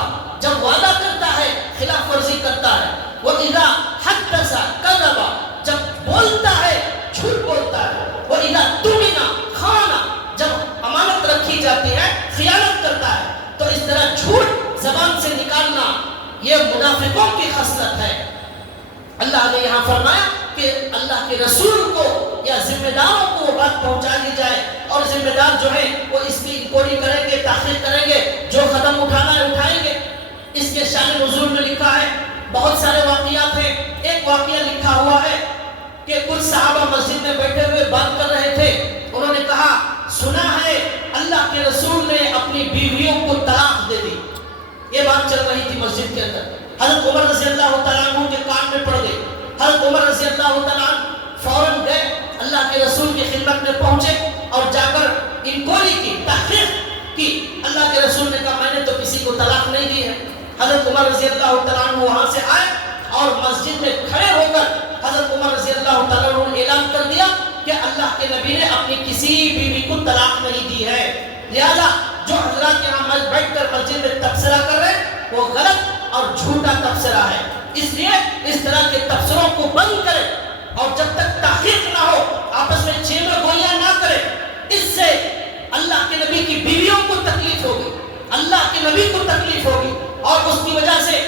جب وعدہ کرتا ہے خلاف ورزی کرتا ہے. واذا حدث كذب، جب بولتا ہے جھوٹ بولتا ہے. واذا اؤتمن خان، جب امانت رکھی جاتی ہے خیانت کرتا ہے. تو اس طرح جھوٹ زبان سے نکالنا یہ منافقوں کی خصلت ہے. اللہ نے یہاں فرمایا کہ اللہ کے رسول کو یا ذمہ داروں کو وہ بات پہنچا دی جائے، اور ذمہ دار جو ہیں وہ اس کی انکوائری کریں گے، تحقیق کریں گے، جو قدم اٹھانا ہے اٹھائیں گے. اس کے شان نزول میں لکھا ہے، بہت سارے واقعات ہیں. ایک واقعہ لکھا ہوا ہے کہ کچھ صحابہ مسجد میں بیٹھے ہوئے بات کر رہے تھے. انہوں نے کہا سنا ہے اللہ کے رسول نے اپنی بیویوں کو طلاق دے دی. یہ بات چل رہی تھی مسجد کے اندر. حضرت عمر رضی اللہ تعالیٰ عنہ کے کان میں پڑ گئی. حضرت عمر رضی اللہ تعالیٰ عنہ فوراً گئے، اللہ کے رسول کی خدمت میں پہنچے اور جا کر انکوائری کی، تحقیق کی. اللہ کے رسول نے کہا میں نے تو کسی کو طلاق نہیں دی ہے. حضرت عمر رضی اللہ تعالیٰ عنہ وہاں سے آئے اور مسجد میں کھڑے ہو کر حضرت عمر رضی اللہ تعالیٰ عنہ نے اعلان کر دیا کہ اللہ کے نبی نے اپنی کسی بیوی کو طلاق نہیں دی ہے. لہذا جو حضرات یہاں بیٹھ کر مسجد میں تبصرہ کر رہے ہیں وہ غلط اور جھوٹا تبصرہ ہے. اس لیے اس طرح کے تبصروں کو بند کریں، اور جب تک تحقیق نہ ہو آپس میں چیمیں گولیاں نہ کریں. اس سے اللہ کے نبی کی بیویوں کو تکلیف ہوگی، اللہ کے نبی کو تکلیف ہوگی، اور اس کی وجہ سے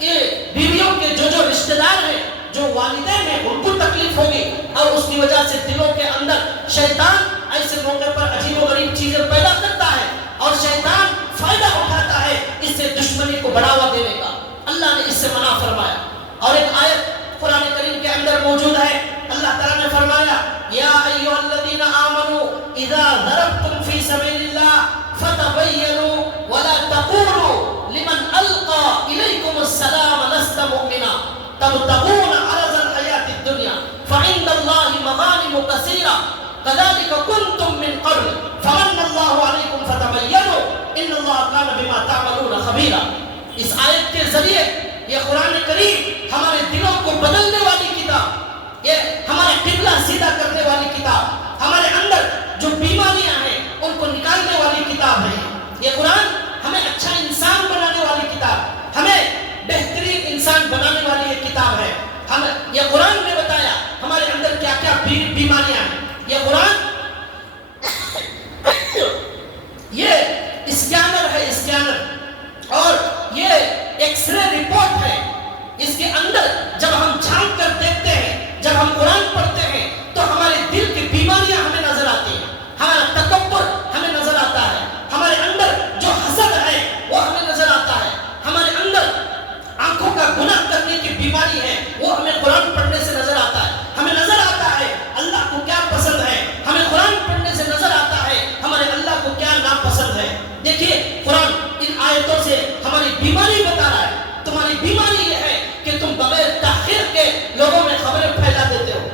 یہ بیویوں کے جو رشتہ دار ہیں، جو والدین ہیں، ان کو تکلیف ہوگی. اور اس کی وجہ سے دلوں کے اندر شیطان ایسے موقع پر عجیب و غریب چیزیں پیدا کرتا ہے، اور شیطان فائدہ اٹھاتا ہے اس سے دشمنی کو بڑھاوا دینے کا. اللہ نے اس سے منع فرمایا. اور ایک آیت قرآن کریم کے اندر موجود ہے، اللہ تعالیٰ نے فرمایا یا ایھا الذین آمنوا اذا ضربتم فی سبیل اللہ فتبینوا ولا تقولوا لمن القى الیکم السلام لست مؤمنا تبتغون عرض الحیاۃ الدنیا فعند اللہ مغانم کثیرہ كذلك كنتم من قبل فمن الله عليكم فتبينوا ان الله كان بما تعملون خبيرا. اس آیت کے ذریعے یہ قرآن کریم ہمارے دلوں کو بدلنے والی کتاب، یہ ہمارا قبلہ سیدھا کرنے والی کتاب، ہمارے اندر جو بیماریاں ہیں ان کو نکالنے والی کتاب ہے. یہ قرآن ہمیں اچھا انسان بنانے والی کتاب، ہمیں بہترین انسان بنانے والی یہ کتاب ہے. ہم یہ قرآن نے بتایا ہمارے اندر کیا کیا بیماریاں ہیں. یہ قرآن یہ کرنے کی بیماری ہے وہ ہمیں قرآن پڑھنے سے نظر آتا ہے. ہمیں نظر آتا ہے اللہ کو کیا پسند ہے. ہمیں قرآن پڑھنے سے نظر آتا ہے ہمارے اللہ کو کیا ناپسند ہے. دیکھیے قرآن ان آیتوں سے ہماری بیماری بتا رہا ہے. تمہاری بیماری یہ ہے کہ تم بغیر تاخیر کے لوگوں میں خبریں پھیلا دیتے ہو.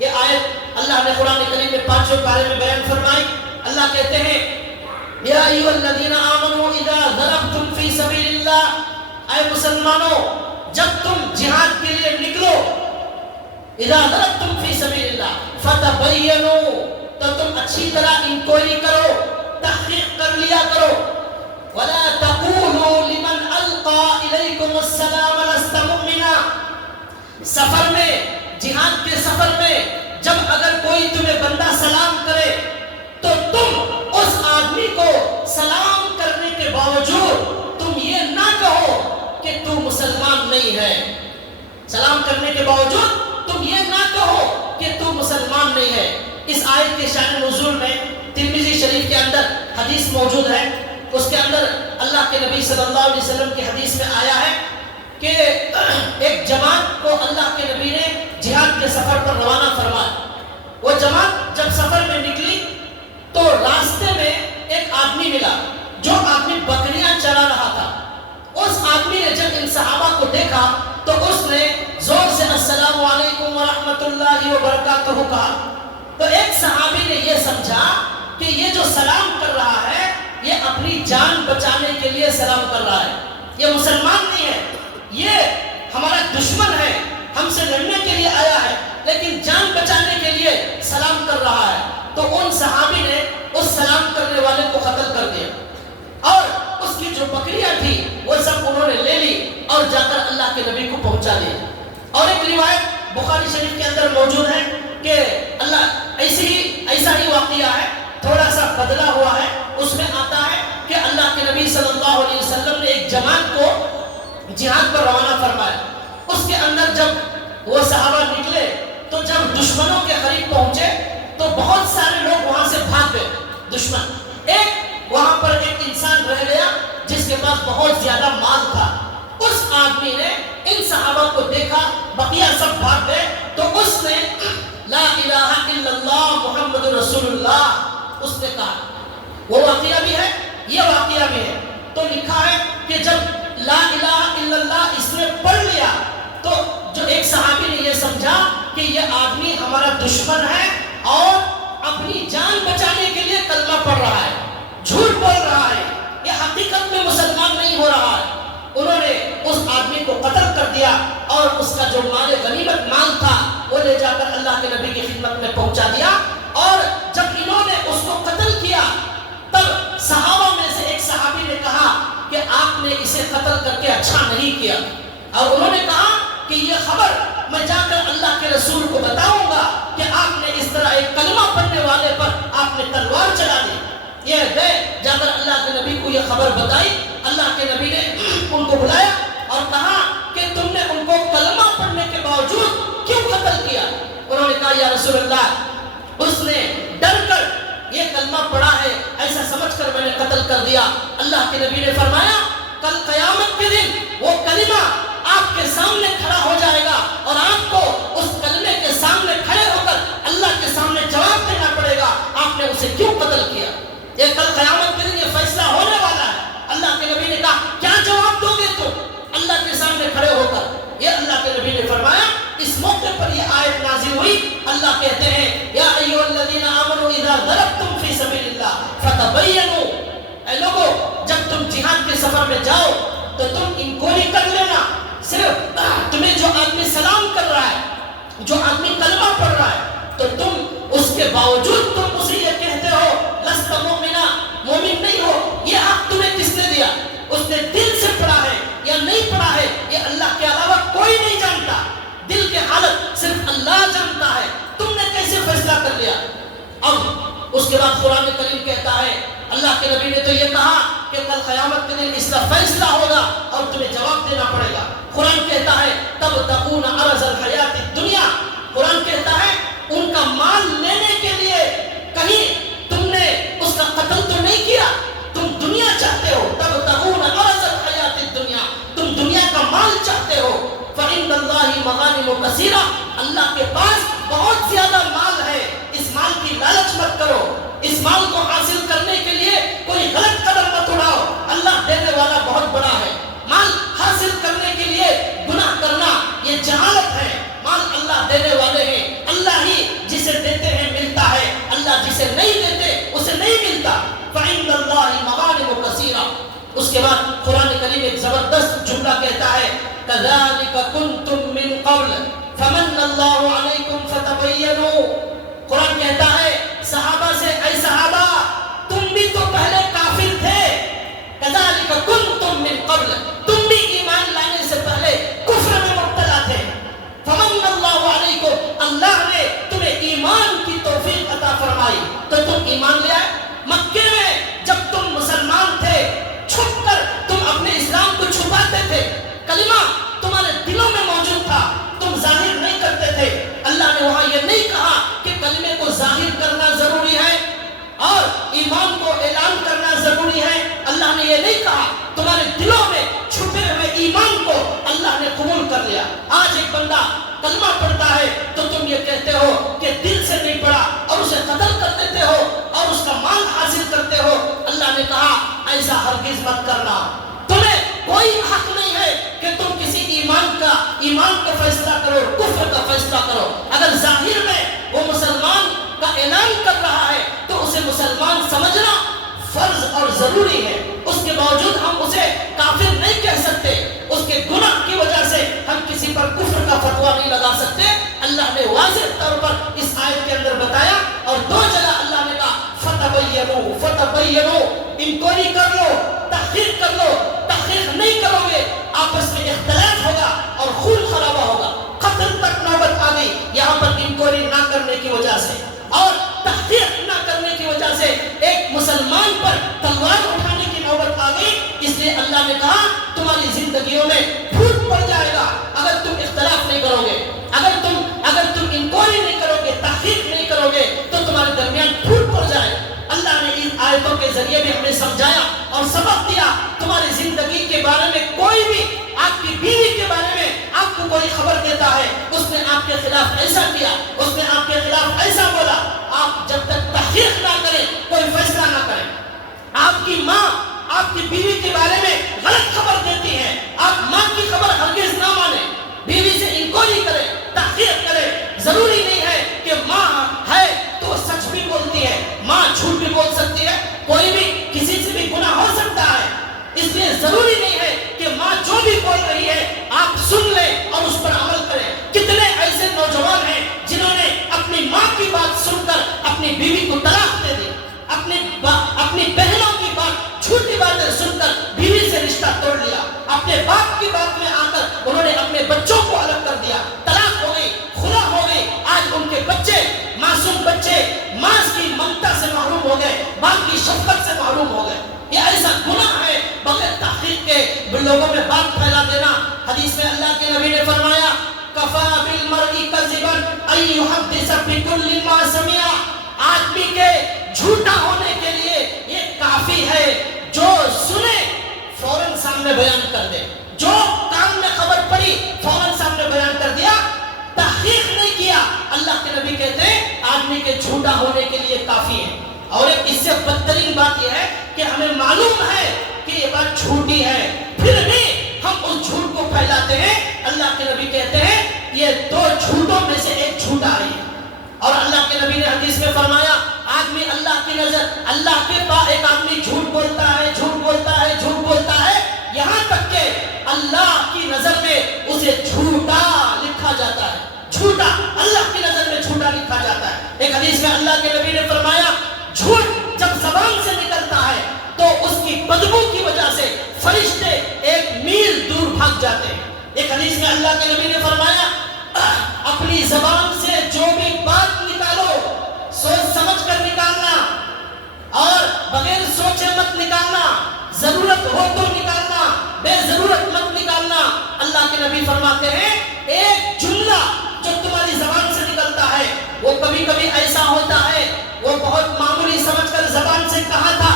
یہ آیت اللہ نے قرآن کریم میں 5 پارے میں بیان فرمائی. اللہ کہتے ہیں یا ایھا الذین آمنوا اذا ضربتم فی سبیل اللہ، اے مسلمانوں جب تم جہاد کے لیے نکلو، اذا ضربتم فی سبیل اللہ فتبینوا، تو تم اچھی طرح انکوائری کرو، تحقیق کر لیا کرو. ولا تقولوا لمن القى الیکم السلام لست مؤمنا، سفر میں جہاد کے سفر میں جب اگر کوئی تمہیں بندہ سلام کرے تو تم اس آدمی کو سلام کرنے کے باوجود تم یہ نہ کہو کہ تو مسلمان نہیں ہے. سلام کرنے کے باوجود تم یہ نہ کہو کہ تو مسلمان نہیں ہے. اس آیت کے شان نزول میں ترمذی شریف کے اندر حدیث موجود ہے. اس کے اندر اللہ کے نبی صلی اللہ علیہ وسلم کی حدیث میں آیا ہے کہ ایک جماعت کو اللہ کے نبی نے جہاد کے سفر پر روانہ فرمایا. وہ جماعت جب سفر میں نکلی تو راستے میں ایک آدمی ملا جو آدمی بکریاں چرا رہا تھا. اس آدمی نے جب ان صحابہ کو دیکھا تو اس نے زور سے السلام علیکم ورحمۃ اللہ وبرکاتہ کہا. تو ایک صحابی نے یہ سمجھا کہ یہ جو سلام کر رہا ہے یہ اپنی جان بچانے کے لیے سلام کر رہا ہے، یہ مسلمان نہیں ہے، یہ ہمارا دشمن ہے، ہم سے لڑنے کے لیے آیا ہے لیکن جان بچانے کے لیے سلام کر رہا ہے. تو ان صحابی نے اس سلام کرنے والے کو قتل کر دیا اور اس کی جو بکریاں تھی وہ سب انہوں نے لے لی اور جا کر اللہ کے نبی کو پہنچا دیا. اور ایک روایت بخاری شریف کے اندر موجود ہے کہ اللہ ایسا ہی واقعہ ہے، تھوڑا سا بدلا ہوا ہے. اس میں آتا ہے کہ اللہ کے نبی صلی اللہ علیہ وسلم نے ایک جماعت کو جہاد پر روانہ فرمایا. اس کے اندر جب وہ صحابہ نکلے تو جب دشمنوں کے قریب پہنچے تو بہت سارے لوگ وہاں سے بھاگ گئے. دشمن ایک وہاں پر ایک انسان رہ گیا جس کے پاس بہت زیادہ مال تھا. اس آدمی نے ان صحابہ کو دیکھا، بقیہ سب بھاگ گئے تو اس نے لا الہ الا اللہ محمد رسول اللہ اس نے کہا. وہ واقعہ بھی ہے، یہ واقعہ بھی ہے. تو لکھا ہے کہ جب لا الہ الا اللہ اس نے پڑھ لیا تو جو ایک صحابی نے یہ سمجھا کہ یہ آدمی ہمارا دشمن ہے اور اپنی جان بچانے کے لیے کلمہ پڑھ رہا ہے، جھوٹ بول رہا ہے، یہ حقیقت میں مسلمان نہیں ہو رہا ہے. انہوں نے اس آدمی کو قتل کر دیا اور اس کا جو مال غنیمت مال تھا وہ لے جا کر اللہ کے نبی کی خدمت میں پہنچا دیا. اور جب انہوں نے اس کو قتل کیا تب صحابہ میں سے ایک صحابی نے کہا کہ آپ نے اسے قتل کر کے اچھا نہیں کیا. اور انہوں نے کہا کہ یہ خبر میں جا کر اللہ کے رسول کو بتاؤں گا کہ آپ نے اس طرح ایک کلمہ پڑھنے والے پر آپ نے تلوار چلا دی. یہ گئے جا کر اللہ کے نبی کو یہ خبر بتائی. اللہ کے نبی نے ان کو بلایا اور کہا کہ تم نے ان کو کلمہ پڑھنے کے باوجود کیوں قتل کیا؟ انہوں نے کہا یا رسول اللہ اس نے ڈر کر یہ کلمہ پڑھا ہے ایسا سمجھ کر میں نے قتل کر دیا. اللہ کے نبی نے فرمایا کل قیامت کے دن وہ کلمہ آپ کے سامنے کھڑا ہو جائے گا اور آپ کو اس کلمے کے سامنے کھڑے ہو کر اللہ کے سامنے جواب دینا پڑے گا آپ نے اسے کیوں قتل کیا. یہ کل قیامت کے دن یہ فیصلہ ہونے والا ہے. اللہ کے نبی نے کہا کیا جواب دو گے تم اللہ کے سامنے کھڑے ہو کر؟ یہ اللہ کے نبی نے فرمایا. اس موقع پر یہ آیت نازل ہوئی. اللہ کہتے ہیں یا ایھا الذین آمنوا اذا ضربتم فی سبیل اللہ فتبینوا، اے لوگو جب تم جہاد کے سفر میں جاؤ تو تم انکوائری کر لینا. صرف تمہیں جو آدمی سلام کر رہا ہے، جو آدمی کلمہ پڑھ رہا ہے تو تم اس کے باوجود تم اسے یہ کہتے ہو لست مؤمنا، مومن نہیں ہو. یہ حق تمہیں کس نے دیا؟ اس نے دل سے پڑھا ہے یا نہیں پڑھا ہے یہ اللہ کے علاوہ کوئی نہیں جانتا. دل کے حالت صرف اللہ جانتا ہے. تم نے کیسے فیصلہ کر لیا؟ اب اس کے بعد قرآن کریم کہتا ہے اللہ کے نبی نے تو یہ کہا کہ کل قیامت کے دن اس کا فیصلہ ہوگا اور تمہیں جواب دینا پڑے گا. قرآن کہتا ہے تب تکون عرض الحیات الدنیا، قرآن کہتا ہے ان کا مال لینے کے لیے کہیں تم نے اس کا قتل تو نہیں کیا، تم دنیا چاہتے ہو. تب تکون عرض الحیات الدنیا، تم دنیا کا مال چاہتے ہو. فَإِنَّ اللَّهِ مَغَانِمُ كَثِيرَةٌ، اللہ کے پاس بہت زیادہ مال ہے، اس مال کی لالچ مت کرو، اس مال کو حاصل کرنے کے لیے کوئی غلط قدم مت اٹھاؤ، اللہ دینے والا بہت بڑا ہے۔ مال حاصل کرنے کے لیے گناہ کرنا یہ جہالت ہے، مال اللہ دینے والے ہیں، اللہ ہی جسے دیتے ہیں ملتا ہے، اللہ جسے نہیں دیتے اسے نہیں ملتا۔ فَإِنَّ اللَّهِ مَغَانِمُ كَثِيرَةٌ۔ اس کے بعد قرآن کریم ایک زبردست جملہ کہتا ہے كَذَلِكَ كُنْتُم مِّن قَبْلُ فَمَنَّ اللَّهُ عَلَيْكُمْ فَتَبَيَّنُوا۔ قرآن کہتا ہے صحابہ سے، اے صحابہ تم بھی تو پہلے کافر تھے، كَذَلِكَ كُنْتُم مِّن قَبْلُ، تم بھی ایمان لانے سے پہلے کفر میں مبتلا تھے، فَمَنَّ اللَّهُ عَلَيْكُمْ، اللہ نے تمہیں ایمان کی توفیق عطا فرمائی تو تم ایمان لے آئے۔ مکے میں جب تم مسلمان تھے، چھپ کر تم اپنے اسلام کو چھپاتے تھے، کلمہ تمہارے دلوں میں موجود تھا، تم ظاہر نہیں کرتے تھے۔ اللہ نے وہاں یہ نہیں کہا کہ کلمے کو ظاہر کرنا ضروری ہے اور ایمان کو اعلان کرنا ضروری ہے، اللہ نے یہ نہیں کہا، تمہارے دلوں میں چھپے ہوئے ایمان کو اللہ نے قبول کر لیا۔ آج ایک بندہ کلمہ پڑھتا ہے تو تم یہ کہتے ہو کہ دل سے نہیں پڑھا اور اسے قتل کر دیتے ہو اور اس کا مال حاصل کرتے ہو۔ اللہ نے کہا ایسا ہرگز مت کرنا، تمہیں کوئی حق نہیں ہے کہ تم کسی ایمان کا فیصلہ کرو، کفر کا فیصلہ کرو۔ اگر ظاہر میں وہ مسلمان کا اعلان کر رہا ہے تو اسے مسلمان سمجھنا فرض اور ضروری ہے، اس کے باوجود ہم اسے کافر نہیں کہہ سکتے، اس کے گناہ کی وجہ سے ہم کسی پر کفر کا فتویٰ نہیں لگا سکتے۔ اللہ نے واضح طور پر اس آیت کے اندر بتایا، اور دو جگہ اللہ نے کہا فتبینوا، فتبینوا، انکوائری کر لو، تحقیق کر لو۔ تحقیق نہیں کرو گے آپس میں اختلاف ہوگا اور خون خرابہ ہوگا، قتل تک نوبت آ گئی یہاں پر انکوائری نہ کرنے کی وجہ سے اور تحقیق نہ کرنے کی وجہ سے ایک مسلمان پر تلوار اٹھانے کی نوبت آ گئی۔ اس لیے اللہ نے کہا تمہاری زندگیوں میں پھوٹ پڑ جائے گا اگر تم اختلاف نہیں کرو گے، اگر تم انکوائری نہیں کرو گے، تحقیق نہیں کرو گے تو تمہارے درمیان پھوٹ پڑ جائے۔ اللہ نے ان آیتوں کے ذریعے بھی ہمیں سمجھایا اور سبق دیا، تمہاری زندگی کے بارے میں کوئی بھی، آپ کی بیوی کے بارے میں آپ کو کوئی خبر دیتا ہے، اس نے آپ کے خلاف ایسا کیا، اس نے آپ کے خلاف ایسا بولا، آپ جب تک تحقیق نہ کریں کوئی فیصلہ نہ کریں۔ آپ کی ماں آپ کی بیوی کے بارے میں غلط خبر دیتی ہے، آپ ماں کی خبر ہرگز نہ مانیں، بیوی سے انکوائری کریں، تحقیق کریں۔ ضروری نہیں ہے کہ ماں ہے تو سچ بھی بولتی ہے، ماں جھوٹ بھی بول سکتی ہے، کوئی بھی کسی سے بھی گناہ ہو سکتا ہے، اس لیے ضروری نہیں ہے کہ ماں جو بھی بول رہی ہے آپ سن لیں اور اس پر عمل کریں۔ کتنے ایسے نوجوان ہیں جنہوں نے اپنی ماں کی بات سن کر اپنی بیوی کو طلاق دے دی، اپنی بہنوں کی بات، جھوٹی باتیں سن کر بیوی سے رشتہ توڑ لیا، اپنے باپ کی بات میں آ کر انہوں نے اپنے بچوں کو الگ کر دیا، طلاق ہو گئی، خلا ہو گئی۔ آج ان کے بچے، معصوم بچے، ماں کی ممتا سے محروم ہو گئے، باپ کی شفقت سے محروم ہو گئے۔ یہ ایسا گناہ ہے بغیر تحقیق کے لوگوں میں بات پھیلا دینا۔ حدیث میں اللہ کے نبی نے فرمایا کفا بالمرء کذبا ان یحدث بکل ما سمع، آدمی کے جھوٹا ہونے کے لیے یہ کافی ہے جو سنے فوراً سامنے بیان کر دے، جو کان میں خبر پڑی فوراً سامنے بیان کر دیا، تحقیق نہیں کیا۔ اللہ کے نبی کہتے ہیں آدمی کے جھوٹا ہونے کے لیے کافی ہے۔ اور ایک اس سے بدترین بات یہ ہے کہ ہمیں معلوم ہے کہ یہ بات جھوٹی ہے، پھر بھی ہم اس جھوٹ کو پھیلاتے ہیں۔ اللہ کے نبی کہتے ہیں یہ دو جھوٹوں میں سے ایک جھوٹا ہے۔ اور اللہ کے نبی نے حدیث میں فرمایا آدمی اللہ کی نظر، اللہ کے پاس ایک آدمی جھوٹ بولتا ہے، جھوٹ بولتا ہے، جھوٹ بولتا ہے، یہاں تک کہ اللہ کی نظر میں اسے جھوٹا لکھا جاتا ہے، جھوٹا، اللہ کی نظر میں جھوٹا لکھا جاتا ہے۔ ایک حدیث میں اللہ کے نبی نے فرمایا جھوٹ جب زبان سے نکلتا ہے تو اس کی بدبو کی وجہ سے فرشتے ایک میل دور بھاگ جاتے ہیں۔ ایک حدیث میں اللہ کے نبی نے فرمایا اپنی زبان سے جو بھی بات نکالو سوچ سمجھ کر نکالنا اور بغیر سوچے مت نکالنا، ضرورت ہو تو نکالنا، بے ضرورت مت نکالنا۔ اللہ کے نبی فرماتے ہیں ایک جملہ جو تمہاری زبان سے نکلتا ہے وہ کبھی کبھی ایسا ہوتا ہے وہ بہت معمولی سمجھ کر زبان سے کہا تھا،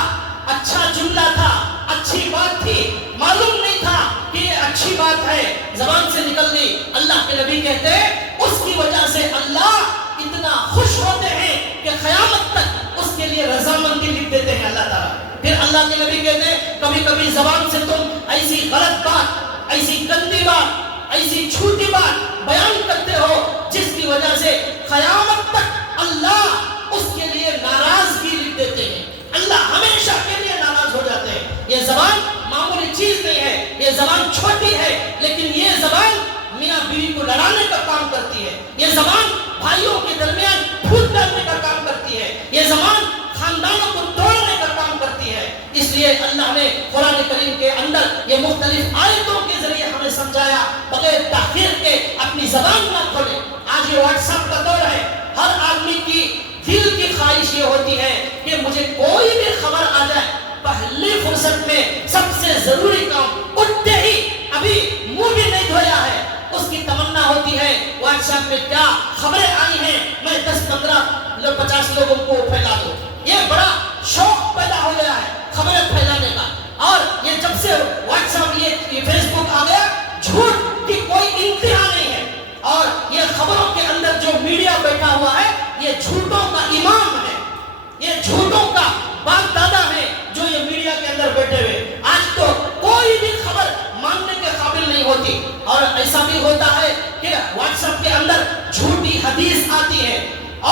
اچھا جملہ تھا، اچھی بات تھی، معلوم نہیں تھا کہ یہ اچھی بات ہے زبان سے نکل گئی، اللہ کے نبی کہتے ہیں اس کی وجہ سے اللہ اتنا خوش ہوتے ہیں کہ قیامت تک اس کے لیے رضامندی لکھ دیتے ہیں اللہ تعالیٰ۔ پھر اللہ کے نبی کہتے ہیں کبھی کبھی زبان سے تم ایسی غلط بات، ایسی گندی بات، ایسی جھوٹی بات بیان کرتے ہو جس کی وجہ سے قیامت تک اللہ اس کے لیے ناراضگی لکھ دیتے ہیں، اللہ ہمیشہ کے لیے ناراض ہو جاتے ہیں۔ یہ زبان معمولی چیز نہیں ہے، یہ زبان چھوٹی ہے لیکن یہ زبان میاں بیوی کو لڑانے کا کام کرتی ہے، یہ زبان بھائیوں کے درمیان پھوٹ ڈالنے کا کام کرتی ہے، یہ زبان خاندانوں کو توڑنے کا کام کرتی ہے۔ اس لیے اللہ نے قرآن کریم کے اندر یہ مختلف آیتوں کے ذریعے ہمیں سمجھایا بغیر تاخیر کے اپنی زبان نہ کھولیں۔ آج یہ واٹس ایپ کا دور ہے، ہر آدمی کی دل کی خواہش یہ ہوتی ہے کہ مجھے کوئی بھی خبر آ جائے، پہلی فرصت میں سب سے ضروری کام اٹھتے ہی ابھی منہ بھی نہیں دھویا ہے اس کی تمنا ہوتی ہے واٹس ایپ میں کیا خبریں آئی ہیں میں 10-15-50 لوگوں کو پھیلا دوں۔ یہ بڑا شوق پیدا ہو گیا ہے خبریں پھیلانے کا، اور یہ جب سے واٹس ایپ یہ فیس بک آ گیا جھوٹ کی کوئی انتہا نہیں ہے، اور یہ خبروں کے اندر جو میڈیا بیٹھا ہوا ہے یہ جھوٹوں کا امام ہے، یہ جھوٹوں کا باپ دادا ہے جو یہ میڈیا کے اندر بیٹھے ہوئے۔ آج تو کوئی بھی خبر ماننے کے قابل نہیں ہوتی، اور ایسا بھی ہوتا ہے کہ واٹس ایپ کے اندر جھوٹی حدیث آتی ہے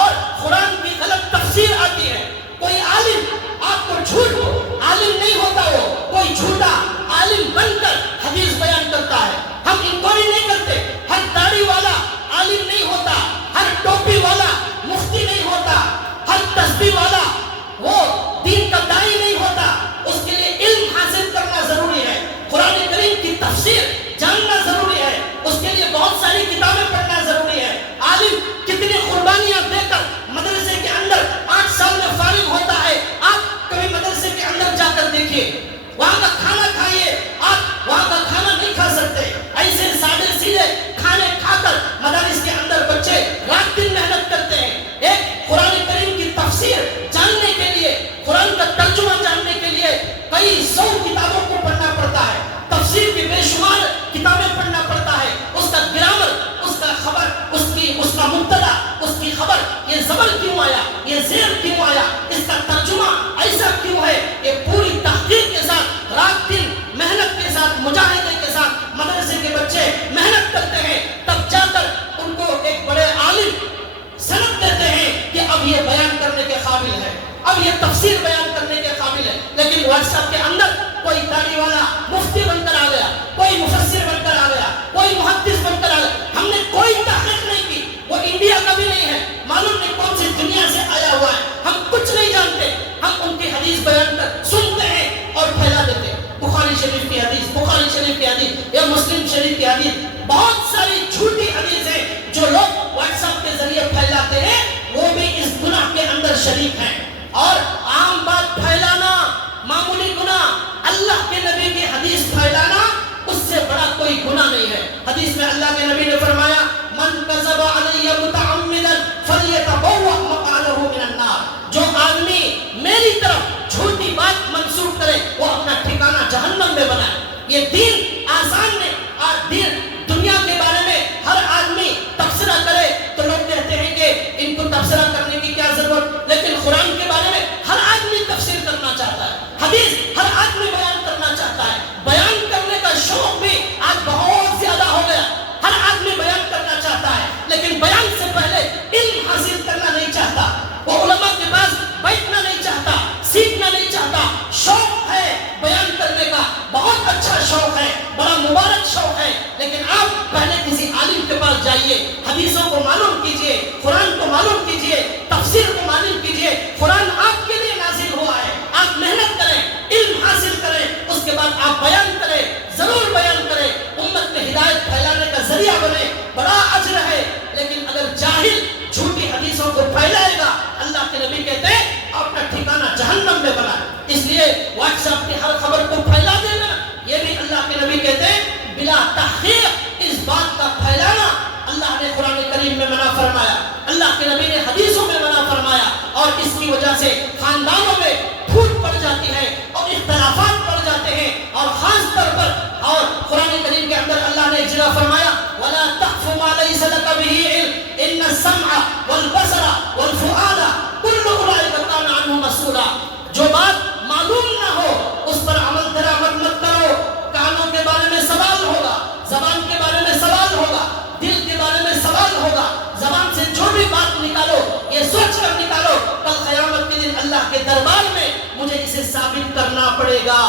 اور قرآن کی غلط تفسیر آتی ہے۔ کوئی عالم آپ کو جھوٹ عالم نہیں ہوتا، وہ کوئی جھوٹا عالم بن کر حدیث بیان کرتا ہے۔ ہم انکوائری نہیں کرتے، ہر داڑھی والا عالم نہیں ہوتا، ہر ٹوپی والا مفتی نہیں ہوتا، ہر تسبیح والا وہ دین کا داعی نہیں ہوتا۔ اس کے لیے علم حاصل کرنا ضروری ہے، قرآن کریم کی تفسیر جاننا ضروری ہے، اس کے لیے بہت ساری کتابیں پڑھنا ضروری ہے۔ عالم کتنی قربانیاں دے کر مدرسے کے اندر 8 سال میں فارغ ہوتا ہے، آپ کبھی مدرسے کے اندر جا کر دیکھیے، وہاں کا کھانا کھائیے، آپ وہاں کا کھانا نہیں کھا سکتے۔ ایسے سادے سیدھے کھانے کھا کر مدارس کے اندر بچے رات دن محنت کرتے ہیں۔ ایک قرآن کریم کی تفسیر جاننے کے لیے، قرآن کا ترجمہ جاننے کے لیے کئی 100 کتابوں کو پڑھنا پڑتا ہے، تفسیر کی بے شمار کتابیں پڑھنا پڑتا ہے، اس کا گرامر، اس کا خبر، اس کا مبتدا، اس کی خبر، یہ زبر کیوں آیا، یہ زیر کیوں آیا، اس کا ترجمہ ایسا کیوں ہے، یہ پوری تحقیق کے ساتھ رات دن محنت کے ساتھ مجاہدے کے ساتھ مدرسے کے بچے محنت کرتے ہیں، تب جا کر ان کو ایک بڑے عالم سند دیتے ہیں کہ اب یہ بیان کرنے کے قابل ہے، اب یہ تفسیر بیان کرنے کے قابل ہے۔ لیکن واٹس ایپ کے اندر کوئی داڑھی والا مفتی بن کر آ گیا، کوئی مفسر بن کر آ گیا، کوئی محدث بن کر آ گیا، ہم نے کوئی تحقیق نہیں کی، وہ انڈیا کا بھی نہیں ہے، معلوم نہیں کون سی دنیا سے آیا ہوا ہے، ہم کچھ نہیں جانتے، ہم ان کی حدیث بیان کر سنتے ہیں اور پھیلا دیتے ہیں۔ بخاری شریف کی حدیث، بخاری شریف کی حدیث یا مسلم شریف کی حدیث، بہت ساری جھوٹی حدیث ہیں جو لوگ واٹس ایپ کے ذریعے پھیلاتے ہیں، وہ بھی اس گناہ کے اندر شریک ہیں۔ اور عام بات پھیلانا معمولی گناہ، اللہ کے نبی کی حدیث پھیلانا اس سے بڑا کوئی گناہ نہیں ہے۔ حدیث میں اللہ کے نبی نے فرمایا من کذب علی متعمدا فلیتبوأ مقعدہ من النار، جو آدمی میری طرف جھوٹی بات منسوب کرے وہ اپنا ٹھکانہ جہنم میں بنائے۔ یہ دین آسان نہیں، دین دنیا کے بارے میں ہر آدمی تبصرہ کرے تو لوگ کہتے ہیں کہ ان کو تبصرہ کرنے کی کیا ضرورت، لیکن قرآن کے بارے میں ہر آدمی تفسیر کرنا چاہتا ہے، حدیث ہر آدمی بیان کرنا چاہتا ہے، بیان کرنے کا شوق بھی آج بہت زیادہ ہو گیا، ہر آدمی بیان کرنا چاہتا ہے، لیکن بیان سے پہلے علم حاصل کرنا نہیں چاہتا، وہ علماء کے پاس بیٹھنا نہیں چاہتا، سیکھنا نہیں چاہتا۔ شوق ہے بیان کرنے کا، بہت اچھا شوق ہے، بڑا مبارک شوق ہے، لیکن آپ پہلے کسی عالم کے پاس جائیے، حدیثوں کو معلوم کیجئے، قرآن کو معلوم کیجئے، تفسیر کو معلوم کیجئے۔ قرآن آپ کے لیے نازل ہوا ہے، آپ محنت کریں، علم حاصل کریں، اس کے بعد آپ بیان کریں، ضرور بیان کریں، امت میں ہدایت پھیلانے کا ذریعہ بنے، بڑا اجر ہے۔ لیکن اگر جاہل جھوٹی حدیثوں کو پھیلائے گا، اللہ کے نبی کہتے ہیں اپنا ٹھکانہ جہنم میں بنا۔ اس لیے واٹس ایپ کی ہر خبر کو پھیلا دینا، یہ بھی اللہ کے نبی کہتے ہیں بلا تحقیق اس بات کا پھیلانا اللہ نے قرآن کریم میں منع فرمایا، اللہ کے نبی نے حدیثوں میں منع فرمایا، اور اس کی وجہ سے خاندانوں میں پھوٹ پڑ جاتی ہے اور اختلافات پڑ جاتے ہیں، اور خاص طور پر اور قرآن کریم کے اللہ نے ایک جگہ فرمایا وَلَا تَقْفُ مَا لَيْسَ لَكَ بِهِ عِلْمٌ إِنَّ السَّمْعَ وَالْبَصَرَ وَالْفُؤَادَ كُلُّ أُولَٰئِكَ كَانَ عَنْهُ مسؤولا. جو بات معلوم نہ ہو اس پر عمل درآمد مت کرو. کانوں کے بارے میں سوال ہوگا, زبان کے بارے میں سوال ہوگا, دل کے بارے میں سوال ہوگا. زبان سے جو بھی بات نکالو یہ سوچ کر نکالو کل قیامت کے دن اللہ کے دربار میں مجھے اسے ثابت کرنا پڑے گا.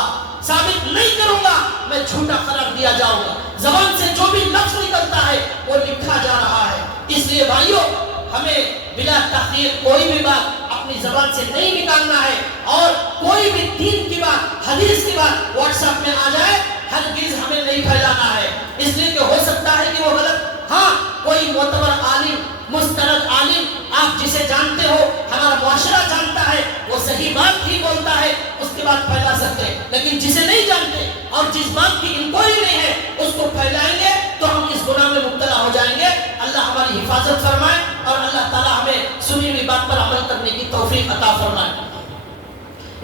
ثابت نہیں کروں گا میں جھوٹا قرار دیا جاؤں گا. زبان سے جو بھی لفظ نکلتا ہے وہ لکھا جا رہا ہے. اس لیے بھائیو ہمیں بلا تحقیر کوئی بھی بات اپنی زبان سے نہیں نکالنا ہے, اور کوئی بھی دین کی بات حدیث کی بات واٹس ایپ میں آ جائے ہرگز ہمیں نہیں پھیلانا ہے. اس لیے کہ ہو سکتا ہے کہ وہ غلط, ہاں کوئی معتبر عالم مستند عالم آپ جسے جانتے ہو, ہمارا معاشرہ جانتا ہے, وہ صحیح بات ہی بولتا ہے, اس کے بعد پھیلا سکتے ہیں. لیکن جسے نہیں جانتے اور جس بات کی انکوائری نہیں ہے اس کو پھیلائیں گے تو ہم اس گناہ میں مبتلا ہو جائیں گے. اللہ ہماری حفاظت فرمائے اور اللہ تعالیٰ ہمیں سنی ہوئی بات پر عمل کرنے کی توفیق عطا فرمائے.